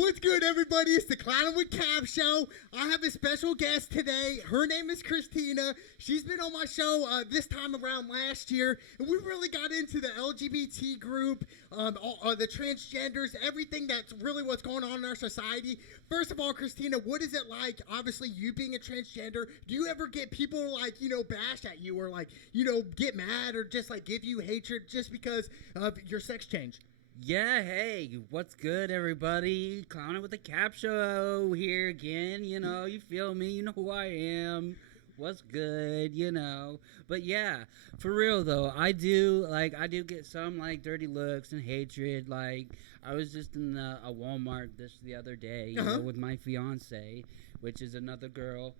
What's good, everybody? It's the Clown with Cab show. I have a special guest today. Her name is Christina. She's been on my show this time around last year, and we really got into the LGBT group, the transgenders, everything that's really what's going on in our society. First of all, Christina, what is it like, obviously, you being a transgender? Do you ever get people, bash at you or, get mad or just, give you hatred just because of your sex change? Yeah, hey, what's good, everybody? Clowning with the Cap Show here again. You feel me? You know who I am. What's good, But yeah, for real though, I do get some dirty looks and hatred. I was just in a Walmart the other day, with my fiance, which is another girl.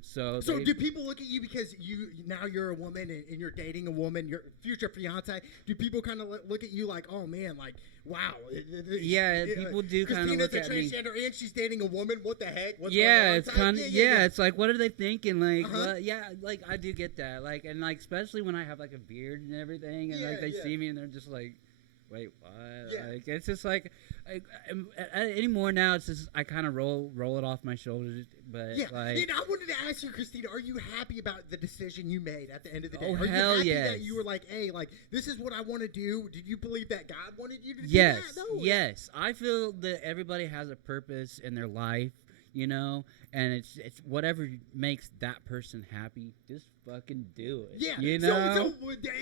So do people look at you because you're a woman and you're dating a woman, your future fiance? Do people kind of look at you like, oh man, wow? Yeah, people do kind of look at me. Christina's a transgender and she's dating a woman. What the heck? What's it's kind of It's like, what are they thinking? I do get that. Especially when I have a beard and everything, and they see me and they're just like, wait, what? Yeah. It's just anymore now. It's just I kind of roll it off my shoulders. But and I wanted to ask you, Christina, are you happy about the decision you made at the end of the day? Oh, are hell you happy yes. that you were like, hey, this is what I want to do? Did you believe that God wanted you to do yes. that? No. Yes, I feel that everybody has a purpose in their life, and it's whatever makes that person happy. Just fucking do it. Yeah. So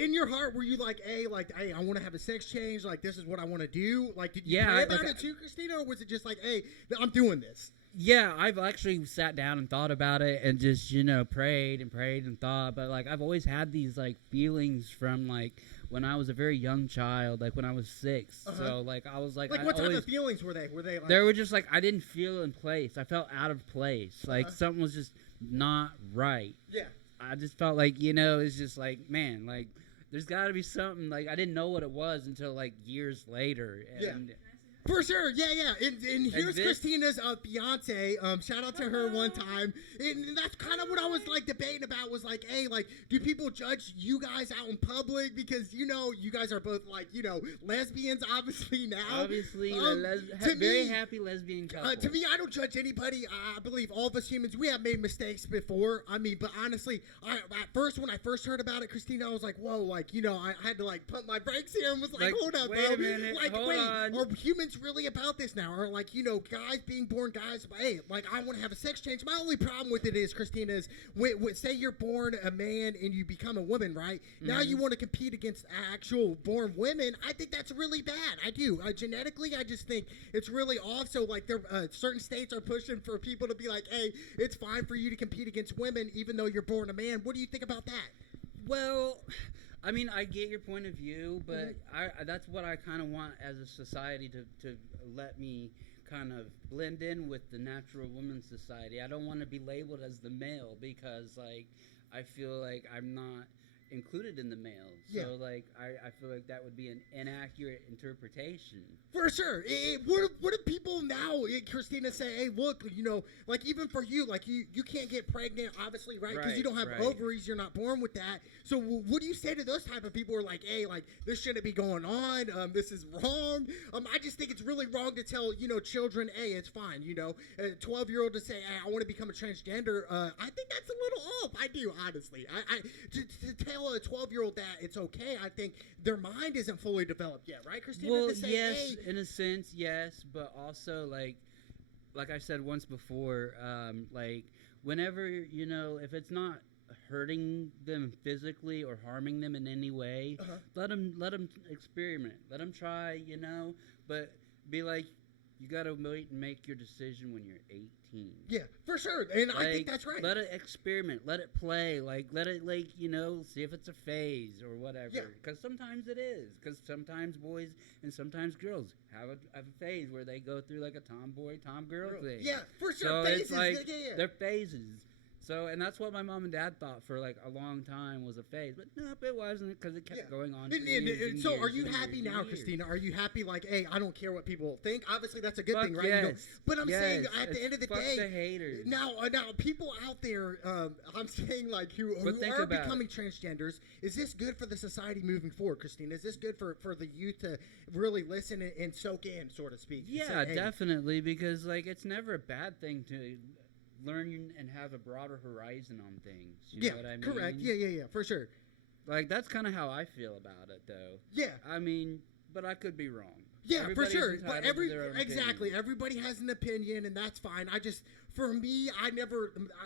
in your heart, were you like, hey, I want to have a sex change. This is what I want to do. Did you pray about it too, Christina, or was it just hey, I'm doing this? Yeah, I've actually sat down and thought about it and just, prayed and thought. But, I've always had these, feelings from, when I was a very young child, when I was 6. Uh-huh. So, I was what type of feelings were they? Were they They were just, I didn't feel in place. I felt out of place. Something was just not right. Yeah. I just felt it's just man, there's got to be something. I didn't know what it was until, years later. And yeah. For sure, yeah. And here's Christina's fiance. Shout out to her one time. And that's kind of what I was debating about was hey, do people judge you guys out in public because you guys are both lesbians obviously now. Obviously, very happy lesbian couple. To me, I don't judge anybody. I believe all of us humans, we have made mistakes before. But honestly, at first when I first heard about it, Christina, I was like, whoa, I had to pump my brakes here and was hold up, wait bro. A minute, hold on. Are humans really about this now? Or guys being born guys, hey, I want to have a sex change. My only problem with it is, Christina, is say you're born a man and you become a woman, right? Mm-hmm. Now you want to compete against actual born women. I think that's really bad. I do. Genetically, I just think it's really off. So certain states are pushing for people to be hey, it's fine for you to compete against women even though you're born a man. What do you think about that? Well, I mean, I get your point of view, but that's what I kind of want as a society to let me kind of blend in with the natural woman society. I don't want to be labeled as the male because, I feel like I'm not included in the male. Yeah. So, I feel like that would be an inaccurate interpretation. For sure. What do people now, Christina, say, hey, look, even for you, you can't get pregnant, obviously, right? Because you don't have ovaries, you're not born with that. So what do you say to those type of people who are hey, this shouldn't be going on, this is wrong? I just think it's really wrong to tell, children, hey, it's fine, a 12-year-old to say, hey, I want to become a transgender, I think that's a little off. I do, honestly. To tell a 12-year-old that it's okay, I think their mind isn't fully developed yet, right, Christina? Well, to say, yes, hey, in a sense, yes, but also like I said once before, whenever if it's not hurting them physically or harming them in any way, let them experiment, let them try, but be you gotta wait and make your decision when you're 18. Yeah, for sure, and I think that's right. Let it experiment, let it play, let it see if it's a phase or whatever. Yeah. Because sometimes it is. Because sometimes boys and sometimes girls have a phase where they go through a tomboy, tomgirl thing. Yeah, for sure. So phases. it's they're phases. So, and that's what my mom and dad thought for like a long time was a phase, but nope, it wasn't because it kept going on. So, are you happy now, Christina? Are you happy? Like, hey, I don't care what people think. Obviously, that's a good thing, right? Yes. But I'm saying at the end of the day, the haters. Now, people out there, I'm saying like who are becoming transgenders. Is this good for the society moving forward, Christina? Is this good for the youth to really listen and soak in, so to speak? Yeah, definitely, because like it's never a bad thing to learn and have a broader horizon on things. You know what I mean? Correct. Yeah, for sure. Like, that's kind of how I feel about it, though. Yeah. I mean, but I could be wrong. Yeah, for sure. But everybody has an opinion, and that's fine. For me,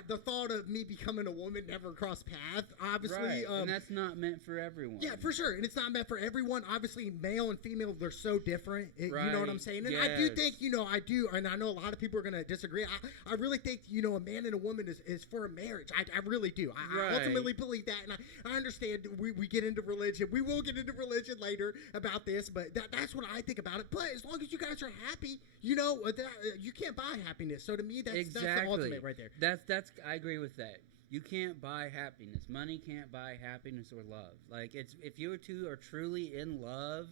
the thought of me becoming a woman never crossed path, obviously. Right, and that's not meant for everyone. Yeah, for sure. And it's not meant for everyone. Obviously, male and female, they're so different. Right. You know what I'm saying? And I do think, and I know a lot of people are going to disagree. I really think, a man and a woman is for a marriage. I really do. I ultimately believe that. And I understand we get into religion. We will get into religion later about this, but that's what I think about it. But as long as you guys are happy, you can't buy happiness. So to me, that's the ultimate right there. That's I agree with that. You can't buy happiness. Money can't buy happiness or love. Like if you two are truly in love,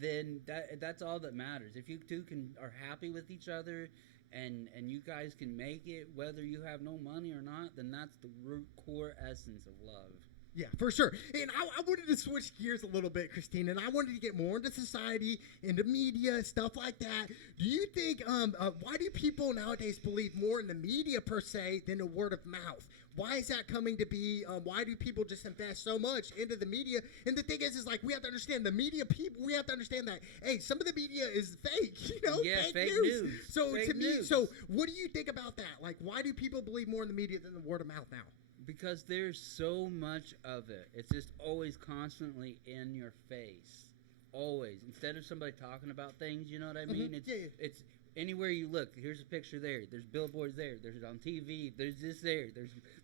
then that's all that matters. If you two are happy with each other and you guys can make it whether you have no money or not, then that's the root core essence of love. Yeah, for sure. And I wanted to switch gears a little bit, Christina, and I wanted to get more into society, into media, stuff like that. Do you think, why do people nowadays believe more in the media per se than the word of mouth? Why is that coming to be? Why do people just invest so much into the media? And the thing is like, we have to understand the media people, we have to understand that, hey, some of the media is fake, fake news. So fake to me, news. so what do you think about that? Like, why do people believe more in the media than the word of mouth now? Because there's so much of it. It's just always constantly in your face. Always. Instead of somebody talking about things, you know what I mean? It's anywhere you look. Here's a picture there. There's billboards there. There's on TV. There's this there.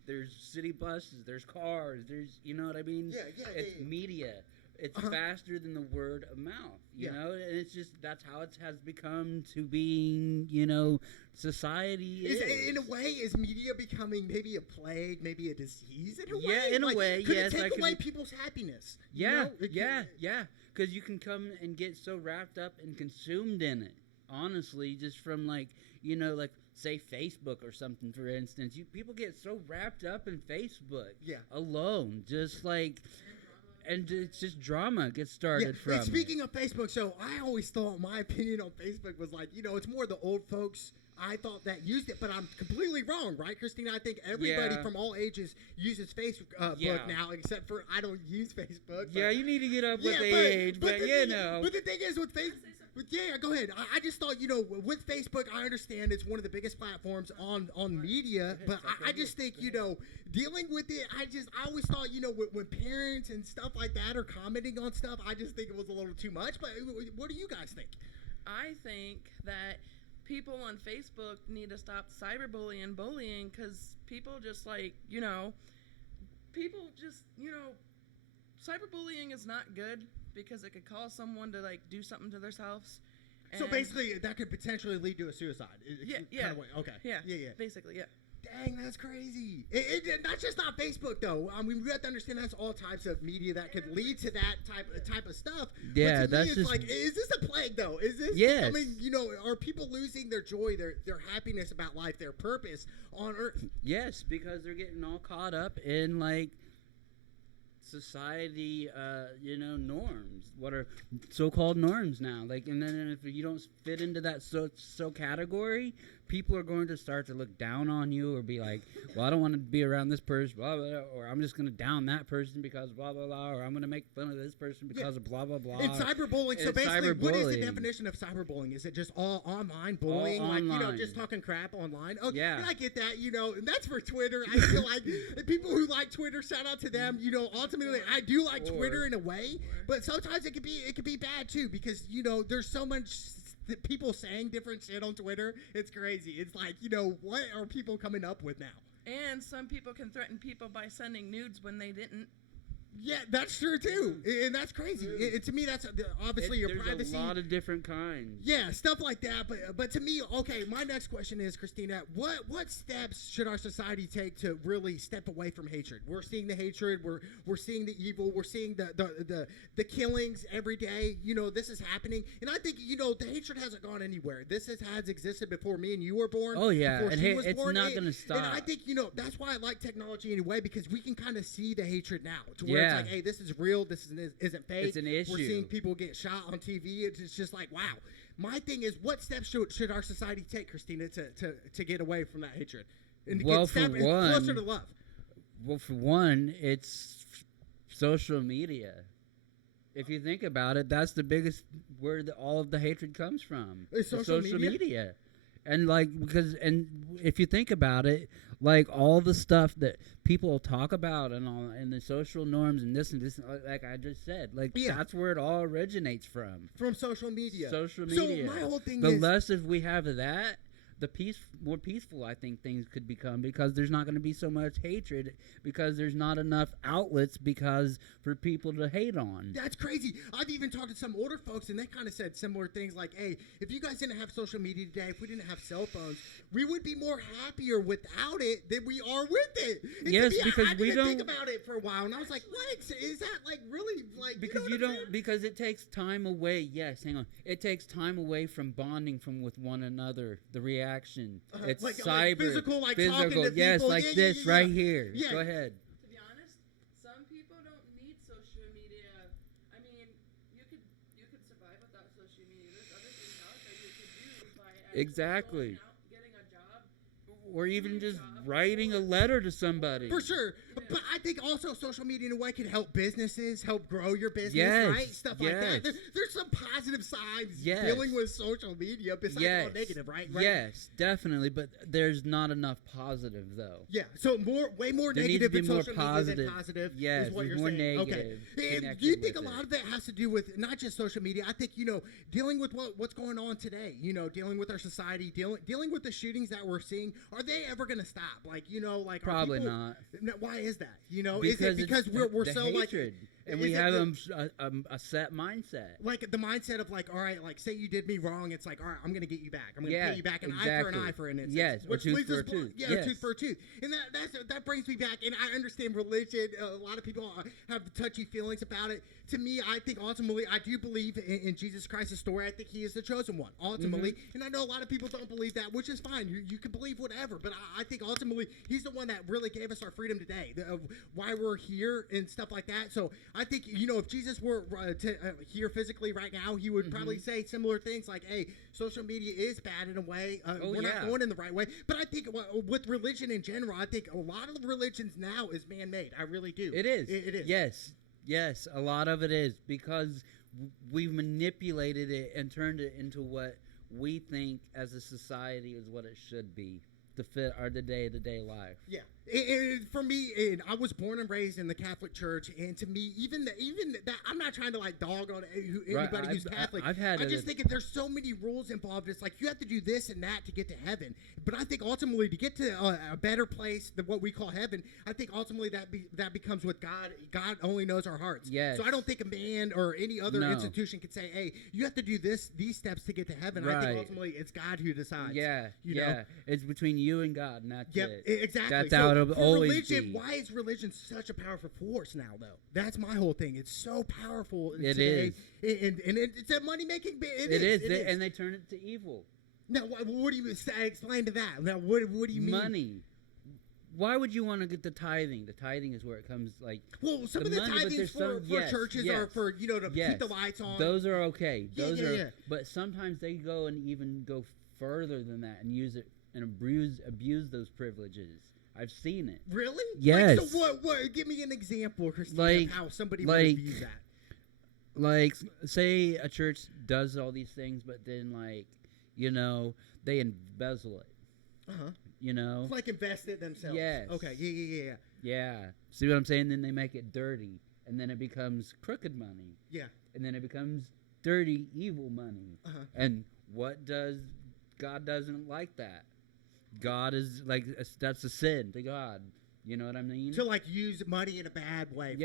There's city buses. There's cars. There's, you know what I mean? It's media. It's faster than the word of mouth, you know? And it's just, that's how it has become to being, society is. In a way, is media becoming maybe a plague, maybe a disease in a way? Yeah, in a way, could yes. Could it take away people's happiness? Yeah, because you can come and get so wrapped up and consumed in it, honestly, just from say Facebook or something, for instance. People get so wrapped up in Facebook alone, just like... And it's just drama gets started from. Speaking of Facebook, so I always thought my opinion on Facebook was like, it's more the old folks. I thought that used it, but I'm completely wrong, right, Christina? I think everybody from all ages uses Facebook now, except for I don't use Facebook. Yeah, you need to get up with the age, but But the thing is with Facebook. Yeah, go ahead. I just thought, with Facebook, I understand it's one of the biggest platforms on media, but I just think, dealing with it, I always thought, when parents and stuff like that are commenting on stuff, I just think it was a little too much. But what do you guys think? I think that people on Facebook need to stop cyberbullying and bullying, because people just cyberbullying is not good, because it could cause someone to do something to themselves. So basically, that could potentially lead to a suicide. Yeah. Okay. Yeah. Basically, yeah. Dang, that's crazy. That's just not Facebook, though. I mean, we have to understand that's all types of media that could lead to that type of stuff. Yeah, but that's just like, is this a plague, though? Is this becoming, are people losing their joy, their happiness about life, their purpose on Earth? Yes, because they're getting all caught up in society, norms. What are so-called norms now? And then if you don't fit into that so category, people are going to start to look down on you or be like, well, I don't want to be around this person, blah, blah, blah, or I'm just going to down that person because blah, blah, blah, or I'm going to make fun of this person because of blah, blah, blah. It's cyberbullying. So basically, what is the definition of cyberbullying? Is it just all online bullying? All online. Just talking crap online? Okay, yeah. I get that, and that's for Twitter. I feel like the people who like Twitter, shout out to them. Ultimately, I do like Twitter in a way, but sometimes it could be bad too, because, there's so much people saying different shit on Twitter. It's crazy. It's like, what are people coming up with now? And some people can threaten people by sending nudes when they didn't. Yeah, that's true too, and that's crazy. To me, that's obviously your privacy. There's a lot of different kinds. Yeah, stuff like that. But to me, okay, my next question is, Christina, what steps should our society take to really step away from hatred? We're seeing the hatred. We're seeing the evil. We're seeing the killings every day. You know, this is happening, and I think the hatred hasn't gone anywhere. This has existed before me and you were born. Oh yeah, before and she was it's born. not gonna stop. And I think that's why I like technology anyway, because we can kind of see the hatred now to where it's like, hey, this is real. This isn't fake. It's an issue. We're seeing people get shot on TV. It's just like, wow. My thing is, what steps should our society take, Christina, to get away from that hatred and to get closer to love? Well, for one, it's social media. If you think about it, that's the biggest where all of the hatred comes from. It's social media. And if you think about it, like all the stuff that people talk about and the social norms and this, like I just said, that's where it all originates from. From social media. Social media. So my whole thing is, the less if we have of that, the more peaceful I think things could become, because there's not going to be so much hatred, because there's not enough outlets for people to hate on. That's crazy. I've even talked to some older folks, and they kind of said similar things like, hey, if you guys didn't have social media today, if we didn't have cell phones, we would be more happier without it than we are with it. And yes, because I didn't think about it for a while, and I was like, what? Is that really because because it takes time away. Yes, hang on. It takes time away from bonding with one another. The reaction. It's cyber, physical, yes, people. Like this right here. Yeah. Go ahead. To be honest, some people don't need social media. I mean, you could survive without social media. There's other things out there you could do by exactly going out, getting a job, or even just writing a letter to somebody. For sure. Yeah. But I think also social media in a way can help businesses, help grow your business, right? Stuff like that. There's some positive sides dealing with social media besides all negative, right? Yes, definitely. But there's not enough positive, though. Yeah. So way more there negative needs to be in more social media than positive is what you're more saying. Negative. Okay. Do you think a lot of it has to do with not just social media? I think, dealing with what's going on today, dealing with our society, dealing with the shootings that we're seeing, are they ever going to stop? Probably not. Why is that? Because is it because we're so hatred. And we have a set mindset. Like the mindset of all right, say you did me wrong, it's like, all right, I'm going to get you back. I'm going to pay you back an eye for an eye for an instance. Yes, which tooth leaves for us a tooth. Yeah, a tooth for a tooth. And that brings me back, and I understand religion. A lot of people have touchy feelings about it. To me, I think ultimately, I do believe in Jesus Christ's story. I think he is the chosen one, ultimately. And I know a lot of people don't believe that, which is fine. You can believe whatever. But I think ultimately, he's the one that really gave us our freedom today, of why we're here and stuff like that. So I think, if Jesus were here physically right now, he would probably say similar things like, hey, social media is bad in a way. We're not going in the right way. But I think with religion in general, I think a lot of religions now is man-made. I really do. It is. It is. Yes, a lot of it is, because we've manipulated it and turned it into what we think as a society is what it should be to fit our day-to-day life. Yeah. For me, I was born and raised in the Catholic Church, and to me, even that, I'm not trying to dog on anybody who's Catholic. I just think there's so many rules involved. It's like you have to do this and that to get to heaven. But I think ultimately to get to a better place than what we call heaven, I think ultimately that becomes with God. God only knows our hearts. Yes. So I don't think a man or any other institution could say, hey, you have to do these steps to get to heaven. Right. I think ultimately it's God who decides. Yeah. You know? It's between you and God, and that's it. Exactly. That's how it'll always religion, be. why is religion such a powerful force now, though? That's my whole thing. It's so powerful It today. And it's a money-making business. It is. And they turn it to evil. Now, what do you say? Explain to that. Now, what do you mean? Money. Why would you want to get the tithing? The tithing is where it comes, Well, some of the tithings for churches are for, to keep the lights on. Those are okay. Those are. Yeah. But sometimes they go and even go further than that and use it and abuse those privileges. I've seen it. Really? Yes. So what? Give me an example, Christina, of how somebody would abuse that. Say a church does all these things, but then, they embezzle it. Invest it themselves. Yes. Okay. Yeah. Yeah. See what I'm saying? Then they make it dirty, and then it becomes crooked money. Yeah. And then it becomes dirty, evil money. And God doesn't like that. God is that's a sin to God. You know what I mean? To like use money in a bad way.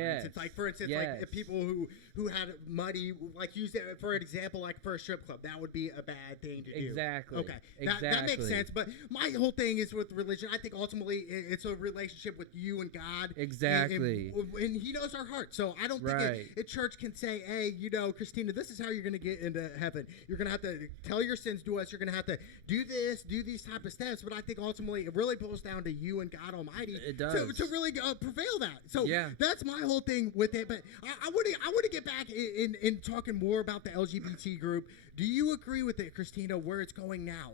For instance, like if people who had money, like use it for an example, like for a strip club, that would be a bad thing to do. Exactly. Okay, that makes sense. But my whole thing is with religion. I think ultimately it's a relationship with you and God. Exactly. And He knows our heart. So I don't think a church can say, hey, Christina, this is how you're going to get into heaven. You're going to have to tell your sins to us. You're going to have to do this, do these type of steps. But I think ultimately it really boils down to you and God Almighty. It does. To really prevail that. So that's my whole thing with it. But I want to get back in talking more about the LGBT group. Do you agree with it, Christina, where it's going now?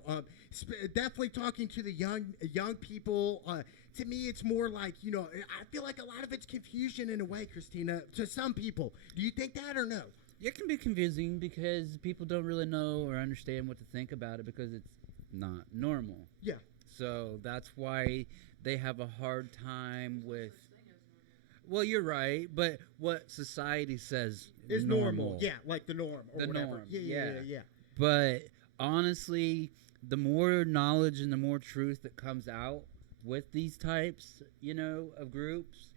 Definitely talking to the young people. To me, it's more like, I feel like a lot of it's confusion in a way, Christina, to some people. Do you think that or no? It can be confusing because people don't really know or understand what to think about it because it's not normal. Yeah. So that's why they have a hard time with. Well, you're right, but what society says is normal. Yeah, like the norm. Or the whatever. norm. Yeah. But honestly, the more knowledge and the more truth that comes out with these types, of groups,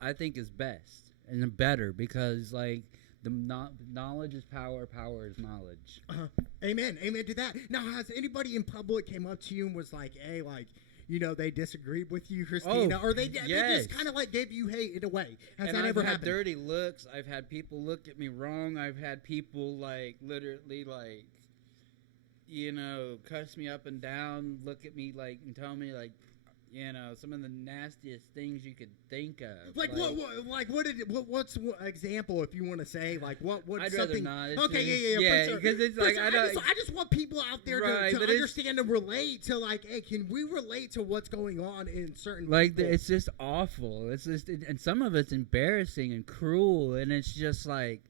I think is best and better because, like, the knowledge is power, power is knowledge. Amen to that. Now, has anybody in public came up to you and was like, hey, like, they disagreed with you, Christina, or they just kind of like gave you hate in a way? Has that ever happened? I've had dirty looks. I've had people look at me wrong. I've had people like literally like, cuss me up and down, look at me like and tell me like, some of the nastiest things you could think of. What's an example if you want to say like what I'd something? rather not. Yeah. Because it's like I just want people out there to understand and relate to like, hey, can we relate to what's going on in certain people? It's just awful. It's just and some of it's embarrassing and cruel, and it's just like,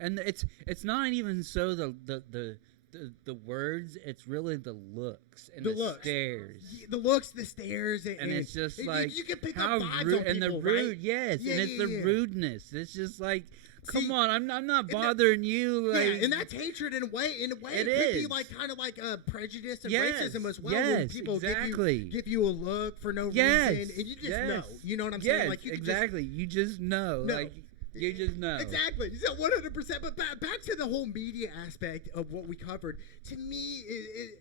and it's not even so the words, it's really the looks and the stares. The looks, the stares, and it's just like you can pick how up vibes rude, on and people, the rude, right? yes, and it's the rudeness. It's just like, come on, I'm not bothering you. Like, and that's hatred in a way. It could be like kind of like prejudice and racism as well. When people give you a look for no reason, and you just know. You know what I'm saying? Like You just know. Like. You just know. Exactly. So 100%. But back to the whole media aspect of what we covered. To me,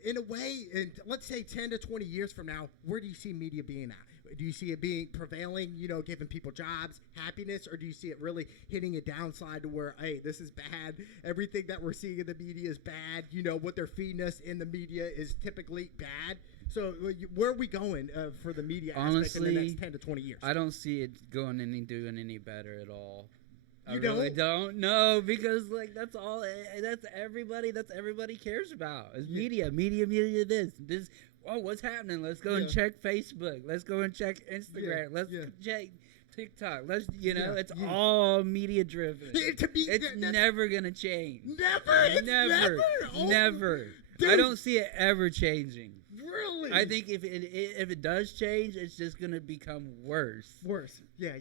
in a way, let's say 10 to 20 years from now, where do you see media being at? Do you see it being prevailing, giving people jobs, happiness, or do you see it really hitting a downside to where, hey, this is bad. Everything that we're seeing in the media is bad. What they're feeding us in the media is typically bad. So where are we going for the media aspect in the next 10 to 20 years? I don't see it doing any better at all. I don't? Really don't know because like that's everybody cares about is media this. Oh, what's happening? Let's go and check Facebook. Let's go and check Instagram. Let's check TikTok. It's all media driven. It's never gonna change. Never. Dude. I don't see it ever changing. Really? I think if it does change, it's just gonna become worse. Yeah.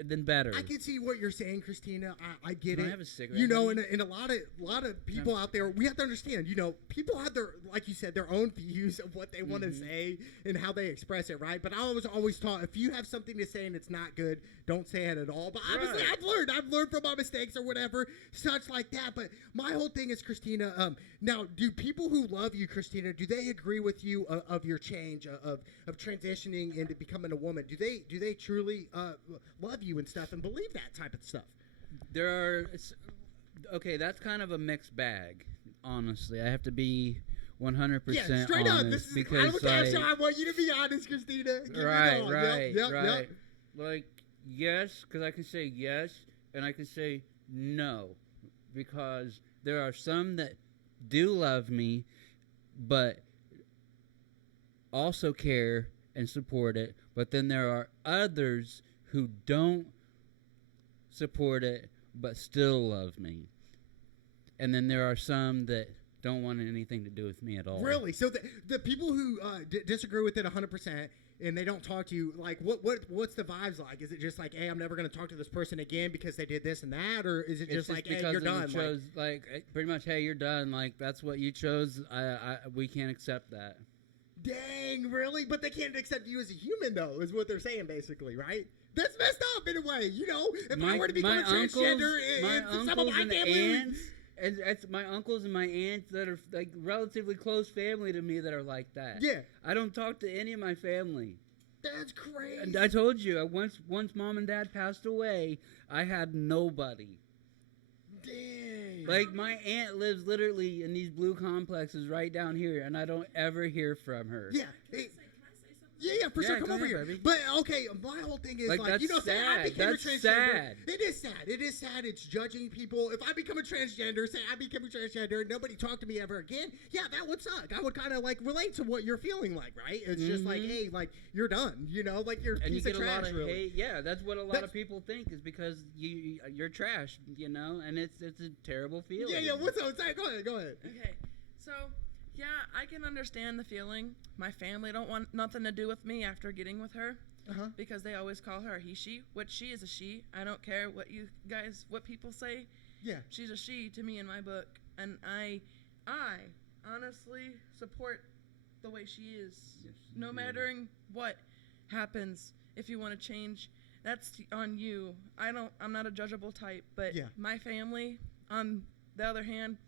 Than better. I can see what you're saying, Christina. I get Can it. I have a cigarette? And a lot of people out there, we have to understand. People have their, like you said, their own views of what they want to say and how they express it, right? But I was always taught if you have something to say and it's not good, don't say it at all. But obviously, I've learned from my mistakes or whatever, such like that. But my whole thing is, Christina. Now, do people who love you, Christina, do they agree with you of your change of transitioning into becoming a woman? Do they truly love you and stuff and believe that type of stuff? That's kind of a mixed bag. Honestly, I have to be 100% straight honest up. because I want you to be honest, Christina. Right. Yep. Like yes, because I can say yes and I can say no because there are some that do love me, but also care and support it. But then there are others who don't support it but still love me. And then there are some that don't want anything to do with me at all. Really? So the people who disagree with it 100% and they don't talk to you, like what's the vibes like? Is it just like, hey, I'm never going to talk to this person again because they did this and that? Or is it just like, hey, you're done? Chose, like pretty much, hey, you're done. Like, that's what you chose. We can't accept that. Dang, really? But they can't accept you as a human, though, is what they're saying, basically, right? That's messed up in a way, you know? If I were to become a transgender, some of my family aunts, and it's my uncles and my aunts that are like relatively close family to me that are like that. Yeah. I don't talk to any of my family. That's crazy. And I told you, once mom and dad passed away, I had nobody. Dang. Like, my aunt lives literally in these blue complexes right down here, and I don't ever hear from her. Yeah. Yeah, for sure. Come over here. Baby. But, okay, my whole thing is, that's you know, say I became a transgender. Sad. It is sad. It is sad. It's judging people. If I become a transgender, say I became a transgender, and nobody talked to me ever again, yeah, that would suck. I would kind of, like, relate to what you're feeling like, right? It's just like, hey, like, you're done, you know? Like, you're a piece of trash, and you get a lot of really. hate. Yeah, that's what a lot of people think is because you're trash, you know? And it's a terrible feeling. Yeah, what's up? Go ahead. Okay, so... yeah, I can understand the feeling. My family don't want nothing to do with me after getting with her because they always call her a he, she, which she is a she. I don't care what what people say. Yeah. She's a she to me in my book. And I honestly support the way she is. Yes, no matter what happens, if you want to change, that's on you. I'm not a judgeable type, but my family, on the other hand,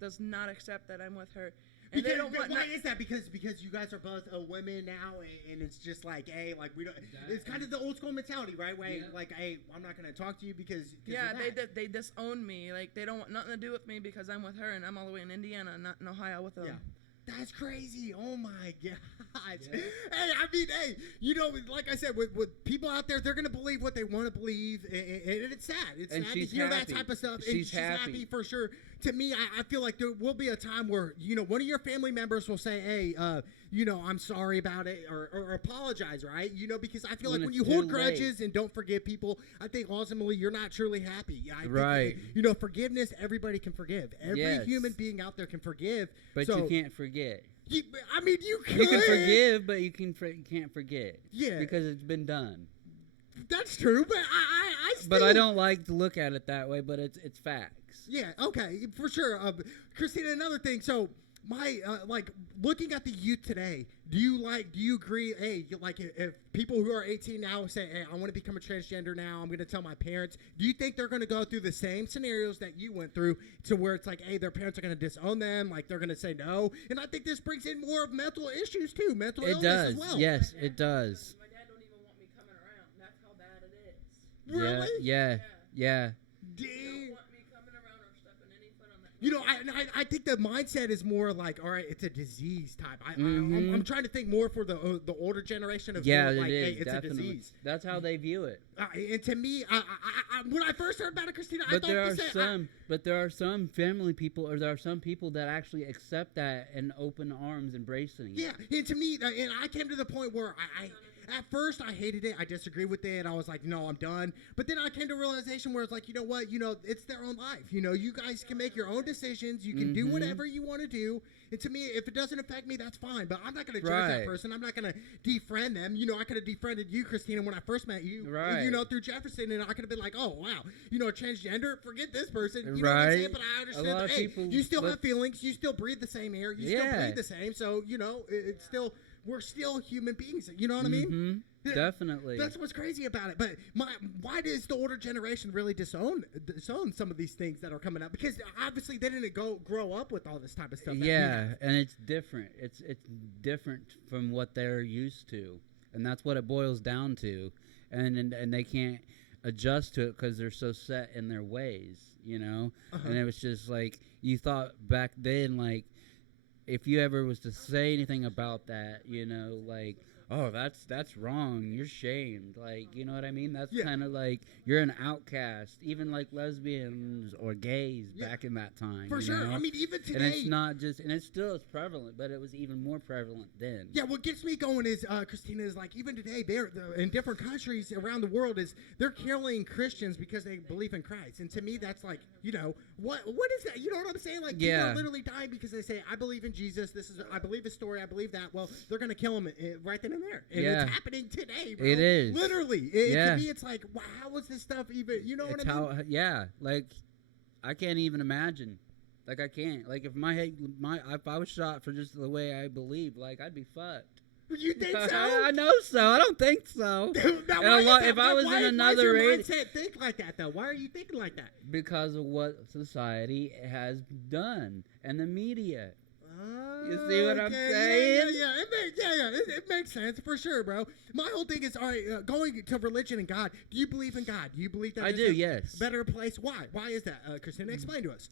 does not accept that I'm with her. Because, why is that? Because you guys are both women now, and it's just like, hey, like we don't. It's kind of the old school mentality, right? Where like, hey, I'm not gonna talk to you because they disown me. Like they don't want nothing to do with me because I'm with her, and I'm all the way in Indiana, not in Ohio with them. Yeah. That's crazy. Oh my gosh. Yeah. Hey, I mean, you know, like I said, with people out there, they're gonna believe what they want to believe, and it's sad. It's sad to hear that type of stuff. She's happy for sure. To me, I feel like there will be a time where, you know, one of your family members will say, hey, you know, I'm sorry about it, or apologize, right? You know, because I feel like when you hold grudges and don't forgive people, I think ultimately you're not truly happy. I think, you know, forgiveness, everybody can forgive. Every human being out there can forgive. But you can't forget. I mean, you could. You can forgive, but you can't forget. Yeah. Because it's been done. That's true, but I still... But I don't like to look at it that way, but it's facts. Yeah, okay, for sure. Christina, another thing. So, my like looking at the youth today, do you agree? Hey, like if people who are 18 now say, hey, I want to become a transgender now, I'm going to tell my parents. Do you think they're going to go through the same scenarios that you went through, to where it's like, hey, their parents are going to disown them, like they're going to say no? And I think this brings in more of mental issues too, mental illness as well. Yes, it does. My dad don't even want me coming around. That's how bad it is. Really? Yeah. Dang. You know, I think the mindset is more like, all right, it's a disease type. I'm trying to think more for the older generation of more like, hey, it's definitely a disease. That's how they view it. And to me, when I first heard about it, Christina, but there are some family people, or there are some people that actually accept that and open arms, embracing it. Yeah, and to me, and I came to the point where at first, I hated it. I disagreed with it. I was like, no, I'm done. But then I came to a realization where it's like, you know what? You know, it's their own life. You know, you guys can make your own decisions. You can do whatever you want to do. And to me, if it doesn't affect me, that's fine. But I'm not going to judge that person. I'm not going to defriend them. You know, I could have defriended you, Christina, when I first met you. You know, through Jefferson. And I could have been like, oh, wow. You know, transgender, forget this person. You know what I'm saying? But I understand that, hey, you still have feelings. You still breathe the same air. You still breathe the same. So, you know, it's still... We're still human beings. You know what I mean? Definitely. That's what's crazy about it. But why does the older generation really disown some of these things that are coming up? Because obviously they didn't grow up with all this type of stuff. Yeah, and it's different. It's different from what they're used to, and that's what it boils down to. And they can't adjust to it because they're so set in their ways, you know. And it was just like, you thought back then, like, if you ever was to say anything about that, you know, like, oh, that's wrong, you're shamed, like, you know what I mean? That's kind of like, you're an outcast, even like lesbians or gays back in that time. For sure. Know? I mean, even today. And it's not just, and it still is prevalent, but it was even more prevalent then. Yeah, what gets me going is, Christina, is like, even today, they're in different countries around the world, they're killing Christians because they believe in Christ. And to me, that's like, you know, what is that? You know what I'm saying? Like, people are literally dying because they say, I believe in Jesus, I believe his story, I believe that. Well, they're going to kill him right then and there. And it's happening today, bro. It is. Literally. To me, it's like, wow, how was this stuff even, you know what I mean? Like, I can't even imagine. Like I can't. Like if if I was shot for just the way I believe, like I'd be fucked. You think so? I know so. I don't think so. Now, If I was in another why does your mindset think like that though? Why are you thinking like that? Because of what society has done and the media. You see what I'm saying? It makes sense for sure, bro. My whole thing is, all right, going to religion and God. Do you believe in God? Do you believe that I do, yes. Better place? Why? Why is that? Christina, explain to us.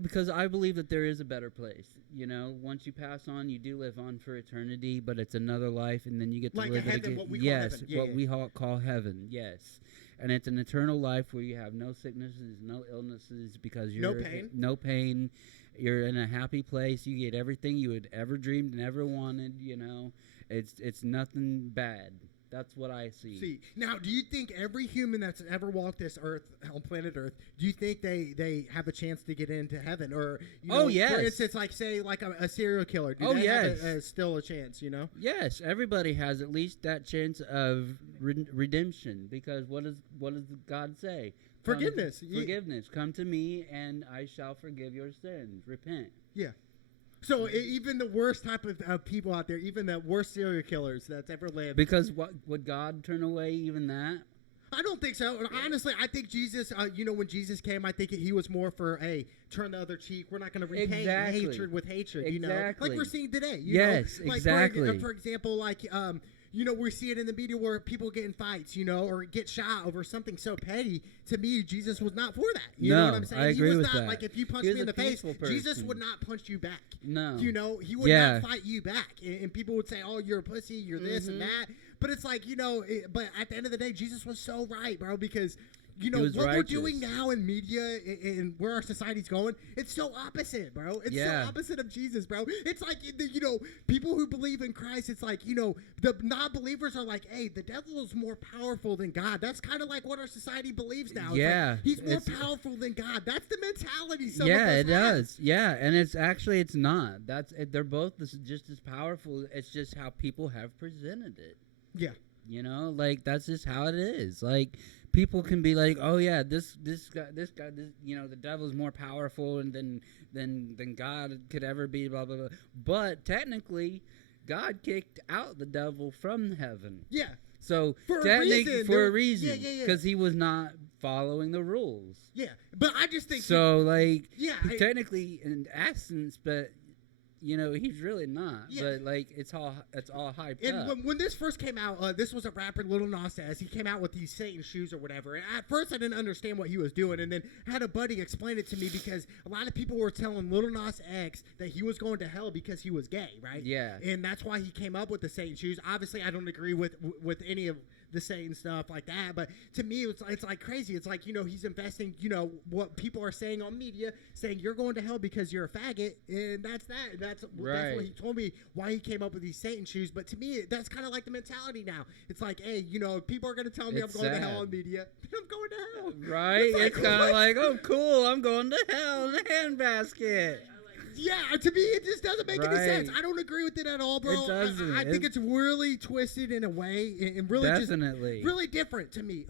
Because I believe that there is a better place. You know, once you pass on, you do live on for eternity, but it's another life, and then you get to like live a heaven, again. what we call heaven. Yeah, we call heaven. Yes, and it's an eternal life where you have no sicknesses, no illnesses, because you're no pain. You're in a happy place. You get everything you would ever dreamed and ever wanted. You know, it's nothing bad. That's what I see. Now, do you think every human that's ever walked this earth, on planet Earth, do you think they have a chance to get into heaven? Or, you know, yes. For instance, like, say, like a serial killer. Do they have still a chance, you know? Yes, everybody has at least that chance of redemption. Because what does God say? Forgiveness. Forgiveness. Come to me, and I shall forgive your sins. Repent. Yeah. So even the worst type of people out there, even the worst serial killers that's ever lived. Because would God turn away even that? I don't think so. Honestly, I think Jesus, when Jesus came, I think he was more for, hey, turn the other cheek. We're not going to repay hatred with hatred, you know? Like we're seeing today. You know? Like exactly. For example, like, we see it in the media where people get in fights, or get shot over something so petty. To me, Jesus was not for that. You know what I'm saying? I agree he was with not that. like, if you punch me in the face, Jesus would not punch you back. No. He would not fight you back. And people would say, oh, you're a pussy, you're this and that. But it's like, but at the end of the day, Jesus was so right, bro, because what we're doing now in media and where our society's going, it's so opposite, bro. It's so opposite of Jesus, bro. It's like, people who believe in Christ, it's like, the non-believers are like, hey, the devil is more powerful than God. That's kind of like what our society believes now. Yeah. It's like, he's more powerful than God. That's the mentality some of us it have. Does. Yeah, and it's not. They're both just as powerful. It's just how people have presented it. Yeah. Like, that's just how it is. Like, people can be like, oh yeah, this guy, the devil's more powerful than God could ever be, blah blah blah. But technically, God kicked out the devil from heaven. Yeah. So for a reason, because he was not following the rules. Yeah, but I just think so. Technically, in essence, but. He's really not. Yeah. But like it's all hyped up. And when this first came out, this was a rapper, Lil Nas X. He came out with these Satan shoes or whatever. And at first, I didn't understand what he was doing, and then had a buddy explain it to me because a lot of people were telling Lil Nas X that he was going to hell because he was gay, right? Yeah. And that's why he came up with the Satan shoes. Obviously, I don't agree with any of the Satan stuff like that, but to me it's like crazy. It's like he's investing what people are saying on media, saying you're going to hell because you're a faggot, and that's what he told me why he came up with these Satan shoes. But to me, that's kind of like the mentality now. It's like, hey, people are going to tell me I'm going to hell on media, then I'm going to hell. Right? It's kind of like, oh cool, I'm going to hell in a handbasket. Yeah, to me, it just doesn't make any sense. I don't agree with it at all, bro. It doesn't. I think it's really twisted in a way, and really definitely just really different to me.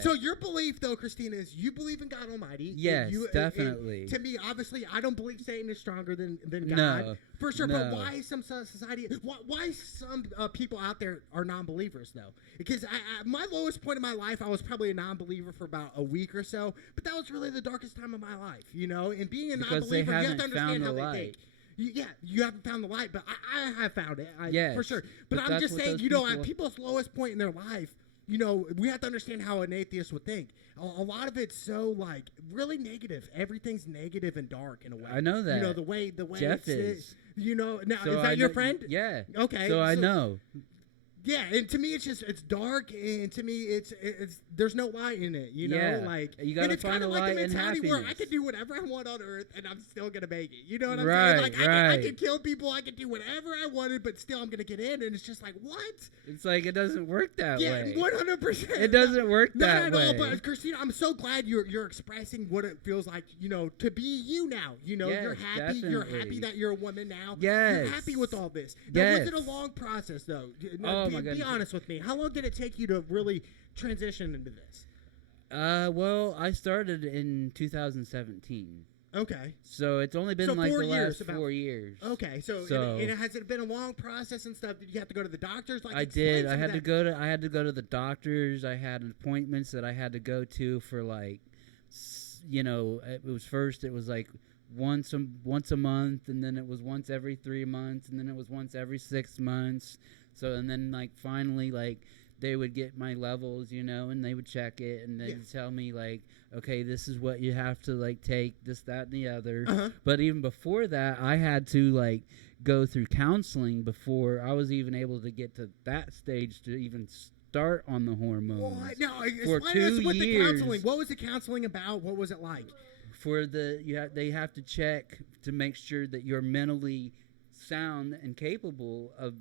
So your belief, though, Christina, is you believe in God Almighty. Yes, definitely. And to me, obviously, I don't believe Satan is stronger than God. No, for sure. No. But why some society? Why some people out there are non-believers though? Because my lowest point in my life, I was probably a non-believer for about a week or so. But that was really the darkest time of my life, And being a non-believer, you have to understand how they think. You haven't found the light, but I have found it, for sure. But I'm just saying, at people's lowest point in their life, we have to understand how an atheist would think. A lot of it's so really negative. Everything's negative and dark in a way. I know that. The way Jeff is. Now so is that your friend? Yeah. Okay. So I know. Yeah, and to me it's dark, and to me it's there's no light in it, you gotta find a light and happiness. Where I can do whatever I want on Earth, and I'm still gonna make it. You know what I'm saying? I can kill people, I can do whatever I wanted, but still I'm gonna get in, and it's just like what? It's like it doesn't work that way. Yeah, 100%. It doesn't work that way. Not at all. But Christina, I'm so glad you're expressing what it feels like, to be you now. Yes, you're happy. Definitely. You're happy that you're a woman now. Yes. You're happy with all this. Now, was it a long process though? Be honest with me. How long did it take you to really transition into this? Well, I started in 2017. Okay. So it's only been So like 4 the years, last 4 years. Okay, so has it been a long process and stuff? Did you have to go to the doctors? Like, I did. I had to go to the doctors. I had appointments that I had to go to for like, it was like once a month, and then it was once every 3 months, and then it was once every 6 months. So and then like finally like they would get my levels, and they would check it, and they'd tell me like, okay, this is what you have to like take, this, that, and the other. Uh-huh. But even before that, I had to like go through counseling before I was even able to get to that stage to even start on the hormones. What? Now, for explain 2 us with years. the counseling. What was the counseling about? What was it like? They have to check to make sure that you're mentally sound and capable of,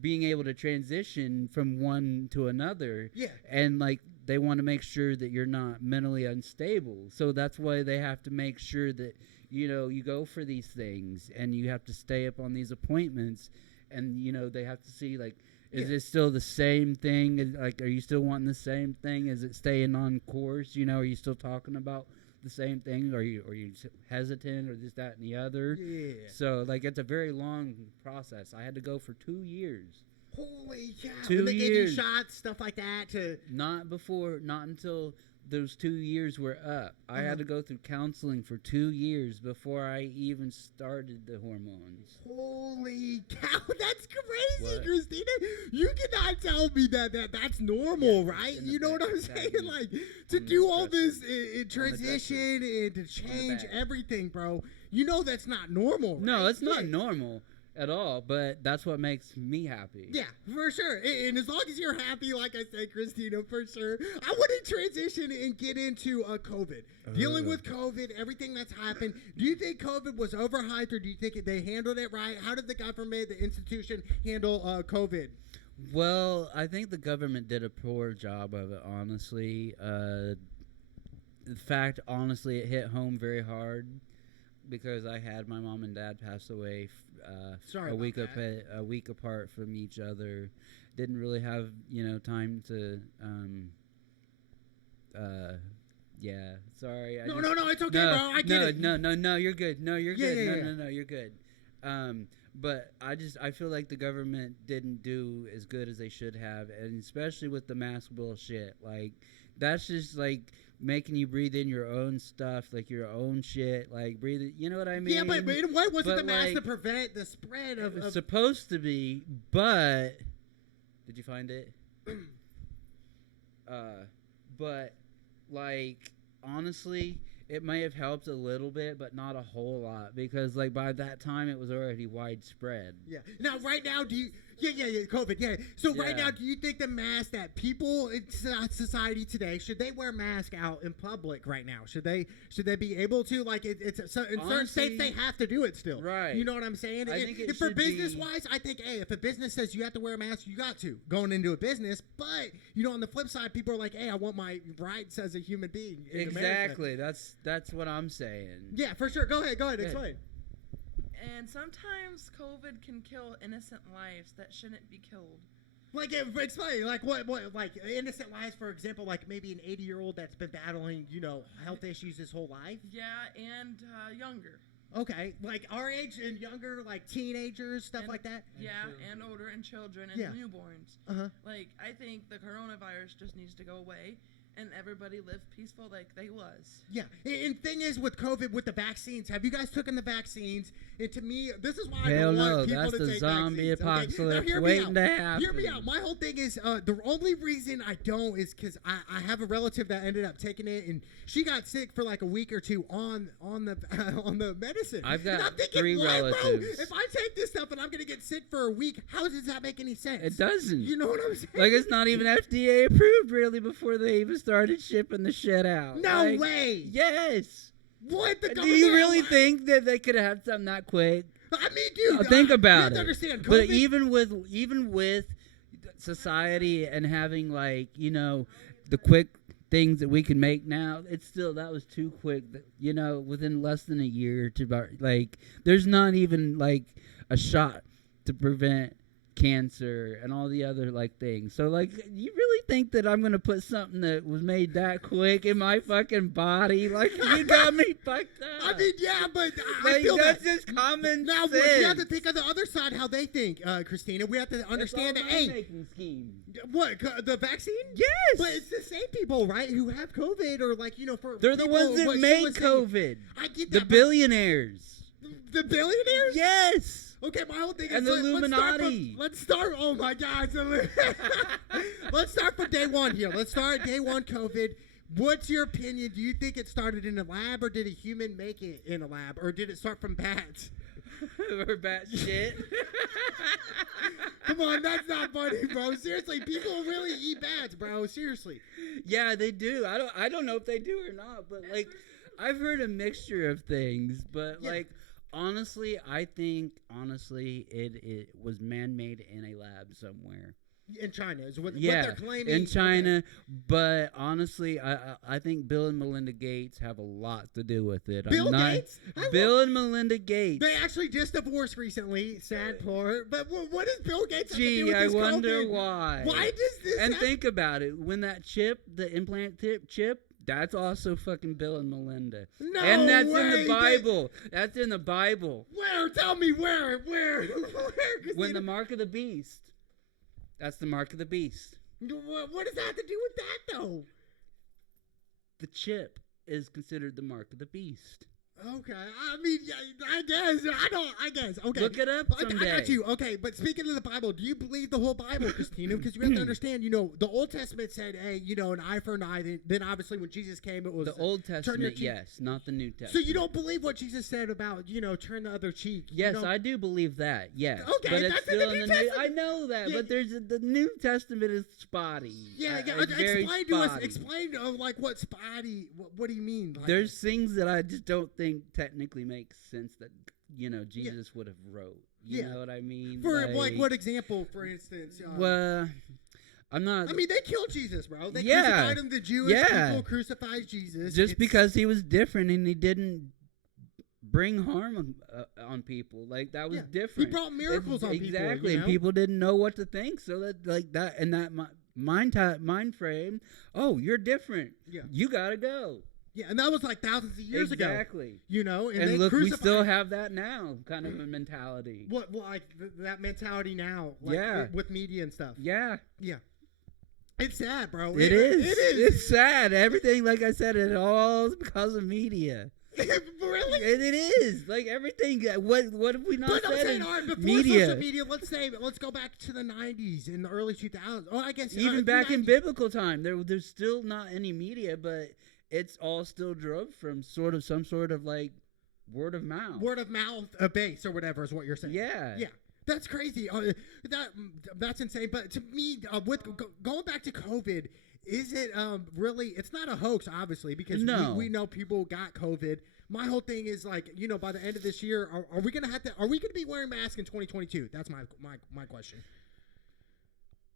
being able to transition from one to another. Yeah. And like they want to make sure that you're not mentally unstable. So that's why they have to make sure that you go for these things, and you have to stay up on these appointments, and they have to see like, is it still the same thing? Like, are you still wanting the same thing? Is it staying on course? Are you still talking about the same thing? Are you hesitant, or this, that, and the other? Yeah. So like it's a very long process. I had to go for 2 years. Holy cow! 2 and they gave you years. shots, stuff like that. Not until those 2 years were up. I had to go through counseling for 2 years before I even started the hormones. Holy cow, that's crazy, What? Christina. You cannot tell me that's normal, right? You know what I'm saying? back. Like, to On the do all dresser. this in transition and to change back. everything, bro. That's not normal, right? No, it's not normal at all, but that's what makes me happy. Yeah, for sure. And as long as you're happy, like I said, Christina, for sure. I want to transition and get into COVID. Dealing with COVID, everything that's happened. Do you think COVID was overhyped, or do you think they handled it right? How did the government, the institution, handle COVID? Well, I think the government did a poor job of it, honestly. In fact, honestly, it hit home very hard because I had my mom and dad pass away Sorry a week about that. a week apart from each other. Didn't really have time to yeah. Sorry. No, it's okay, bro. I get it. No, you're good. No, you're good. Yeah. No, you're good. But I feel like the government didn't do as good as they should have, and especially with the mask bullshit. Like, that's just like making you breathe in your own stuff, like your own shit, like breathe it, you know what I mean? Yeah, but in a way, was it the mask like, to prevent the spread of... It's supposed to be, but... Did you find it? But, like, honestly, it may have helped a little bit, but not a whole lot, because, like, by that time, it was already widespread. Yeah. Now, right now, do you... Yeah, COVID, yeah. So right now, do you think the mask that people in society today, should they wear masks out in public right now? Should they be able to? Like, in certain states, they have to do it still. Right. You know what I'm saying? I think it for should be- business-wise, I think, hey, if a business says you have to wear a mask, you got to, going into a business. But, on the flip side, people are like, hey, I want my rights as a human being in Exactly. America. That's what I'm saying. Yeah, for sure. Go ahead, explain. And sometimes COVID can kill innocent lives that shouldn't be killed. Like, explain, like, what, like, innocent lives, for example, like maybe an 80-year-old that's been battling, health issues his whole life? Yeah, and younger. Okay, like our age and younger, like teenagers, stuff And- like that? Yeah, and older, and children, and Yeah. newborns. Uh-huh. Like, I think the coronavirus just needs to go away, and everybody live peaceful like they was. Yeah, and thing is with COVID, with the vaccines, have you guys taken the vaccines? And to me, this is why I Hell don't want no, people that's to the take zombie vaccines. apocalypse Okay? Now, hear me waiting out. to happen. Hear me out. My whole thing is, the only reason I don't is because I have a relative that ended up taking it, and she got sick for like a week or two on the on the medicine. I've got and I'm thinking, 3 bro, relatives. if I take this stuff and I'm gonna get sick for a week, how does that make any sense? It doesn't. You know what I'm saying? Like, it's not even FDA approved, really, before they even started shipping the shit out. No Like, way. Yes. What the? Do you really think that they could have had something that quick? I mean, dude. Think you about have it. to understand. But COVID, even with society and having the quick things that we can make now, it's still, that was too quick. Within less than a year to there's not even like a shot to prevent cancer and all the other like things. So like, you really think that I'm gonna put something that was made that quick in my fucking body? Like, you got me fucked up. I mean, yeah, but I like, feel that's that. just common Now sense. we have to think of the other side, how they think, Christina. We have to understand that. Hey, making scheme. What, the vaccine? Yes, but it's the same people, right, who have COVID, or like, you know, for they're the ones that made COVID. I get that. The billionaires. The billionaires? Yes. Okay, my whole thing is and the Illuminati. Let's start. Oh my God! Let's start from day one here. Let's start day one. COVID. What's your opinion? Do you think it started in a lab, or did a human make it in a lab, or did it start from bats? Or bat shit. Come on, that's not funny, bro. Seriously, people really eat bats, bro. Seriously. Yeah, they do. I don't know if they do or not, but like, I've heard a mixture of things, but like. Honestly, I think it was man-made in a lab somewhere. In China is what they're claiming. In China, okay. But honestly, I think Bill and Melinda Gates have a lot to do with it. Bill Gates? Bill and Melinda Gates. They actually just divorced recently. Sad part. But what does Bill Gates have to do with I this wonder COVID? why. Why does this And think about it. When that chip, the implant chip, that's also fucking Bill and Melinda. No and that's way, in the Bible. That's in the Bible. Where? Tell me where? When the mark of the beast. That's the mark of the beast. What does that have to do with that, though? The chip is considered the mark of the beast. Okay, I mean, I guess. Okay, look it up someday. I got you. Okay, but speaking of the Bible, do you believe the whole Bible, Christina? Because you have to understand, you know, the Old Testament said, hey, you know, an eye for an eye. Then obviously when Jesus came, it was the Old Testament, yes, not the New Testament. So you don't believe what Jesus said about, you know, turn the other cheek? Yes, I do believe that. Yes. Okay, but it's that's still in the New Testament. I know that, Yeah. But the New Testament is spotty. Yeah, explain to us. Explain like what spotty. What do you mean? Like, there's things that I just don't think technically makes sense that, you know, Jesus would have wrote. You know what I mean? For like what example, for instance? Well, I'm not. I mean, they killed Jesus, bro. They crucified him. The Jewish people crucified Jesus just because he was different and he didn't bring harm on people. Like, that was different. He brought miracles on people. Exactly, you know? and people didn't know what to think. So that, like that, and that mind frame. Oh, you're different. Yeah, you gotta go. Yeah, and that was like thousands of years ago. Exactly. You know, and look, we still have that now, kind of a mentality. What like that mentality now? Like, with media and stuff. Yeah. Yeah. It's sad, bro. It is. It's sad. Everything, like I said, it all is because of media. Really? It is. Like, everything. What have we not said? I'm saying, all right, before media. Social media, let's go back to the 90s and the early 2000s. Oh, I guess even back in biblical time, there's still not any media, but it's all still drove from some sort of like word of mouth. Word of mouth base or whatever is what you're saying. Yeah. Yeah. That's crazy. That's insane. But to me, with going back to COVID, is it really? It's not a hoax, obviously, because we know people got COVID. My whole thing is like, you know, by the end of this year, are we gonna have to? Are we gonna be wearing masks in 2022? That's my question.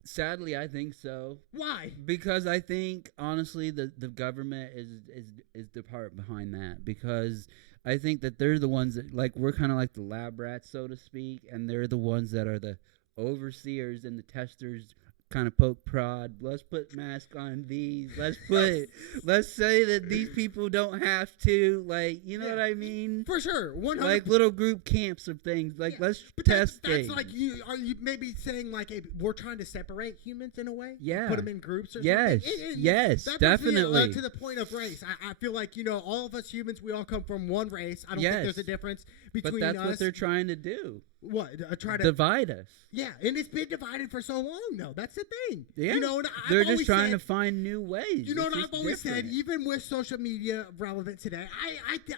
Sadly, I think so. Why? Because I think, honestly, the government is the part behind that. Because I think that they're the ones that, like, we're kind of like the lab rats, so to speak, and they're the ones that are the overseers and the testers, kind of poke prod. Let's put mask on these. Let's say that these people don't have to, like, you know what I mean? For sure, 100%. Like little group camps of things. Like, let's test things. That's like are you maybe saying like we're trying to separate humans in a way? Yeah. Put them in groups or something? Yes, that definitely. To the point of race, I feel like, you know, all of us humans, we all come from one race. I don't think there's a difference between us. But that's what they're trying to do. What? Try to divide us. Yeah, and it's been divided for so long, though. That's the thing. Yeah, you know, and they're just trying to find new ways. You know what I've always said? Even with social media relevant today,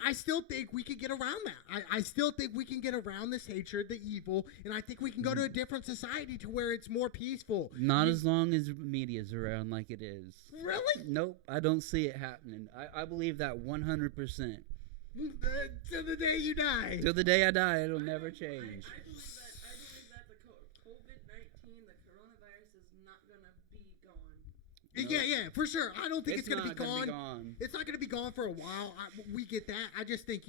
I still think we could get around that. I still think we can get around this hatred, the evil, and I think we can go to a different society to where it's more peaceful. Not as long as media's around like it is. Really? Nope, I don't see it happening. I believe that 100%. Till the day you die. Till the day I die, it'll never change. I believe that the COVID-19, the coronavirus, is not gonna be gone. Yeah, for sure. I don't think it's going to be gone. gone. It's not going to be gone for a while. We get that. I just think,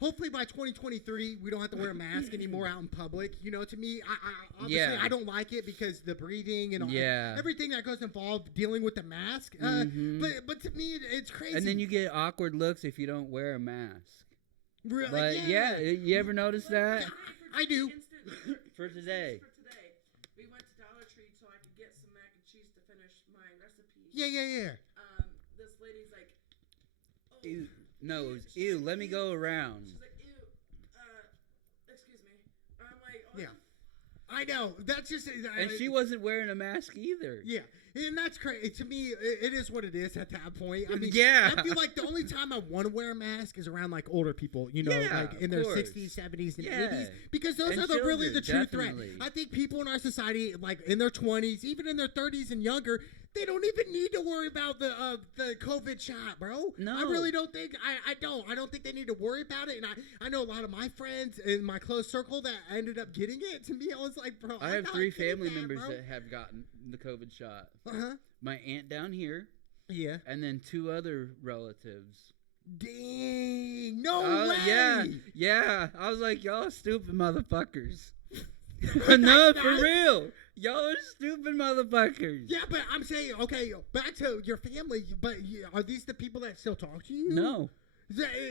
hopefully by 2023, we don't have to wear a mask anymore out in public. To me, obviously, I don't like it because the breathing and all everything that goes involved dealing with the mask. But to me, it's crazy. And then you get awkward looks if you don't wear a mask. Really? But you ever notice that? I do. For today. We went to Dollar Tree so I could get some mac and cheese to finish my recipe. Yeah. This lady's like, ew, no, ew, let me go around. She's like, ew, excuse me. I'm like, oh. Yeah. I know. That's just... And she wasn't wearing a mask either. Yeah. And that's crazy. To me, it is what it is at that point. I mean, yeah. I feel like the only time I want to wear a mask is around like older people, like in their 60s, 70s, and 80s, because those are really the true threat. I think people in our society, like in their 20s, even in their 30s and younger, they don't even need to worry about the COVID shot, bro. No. I really don't think. I don't think they need to worry about it. And I know a lot of my friends in my close circle that ended up getting it. To me, I was like, bro, I have 3 family members that have gotten the COVID shot. My aunt down here. Yeah. And then 2 other relatives. Dang. No way. Yeah. I was like, y'all stupid motherfuckers. No, for real. Y'all are stupid motherfuckers. Yeah, but I'm saying, okay, back to your family, but are these the people that still talk to you? No.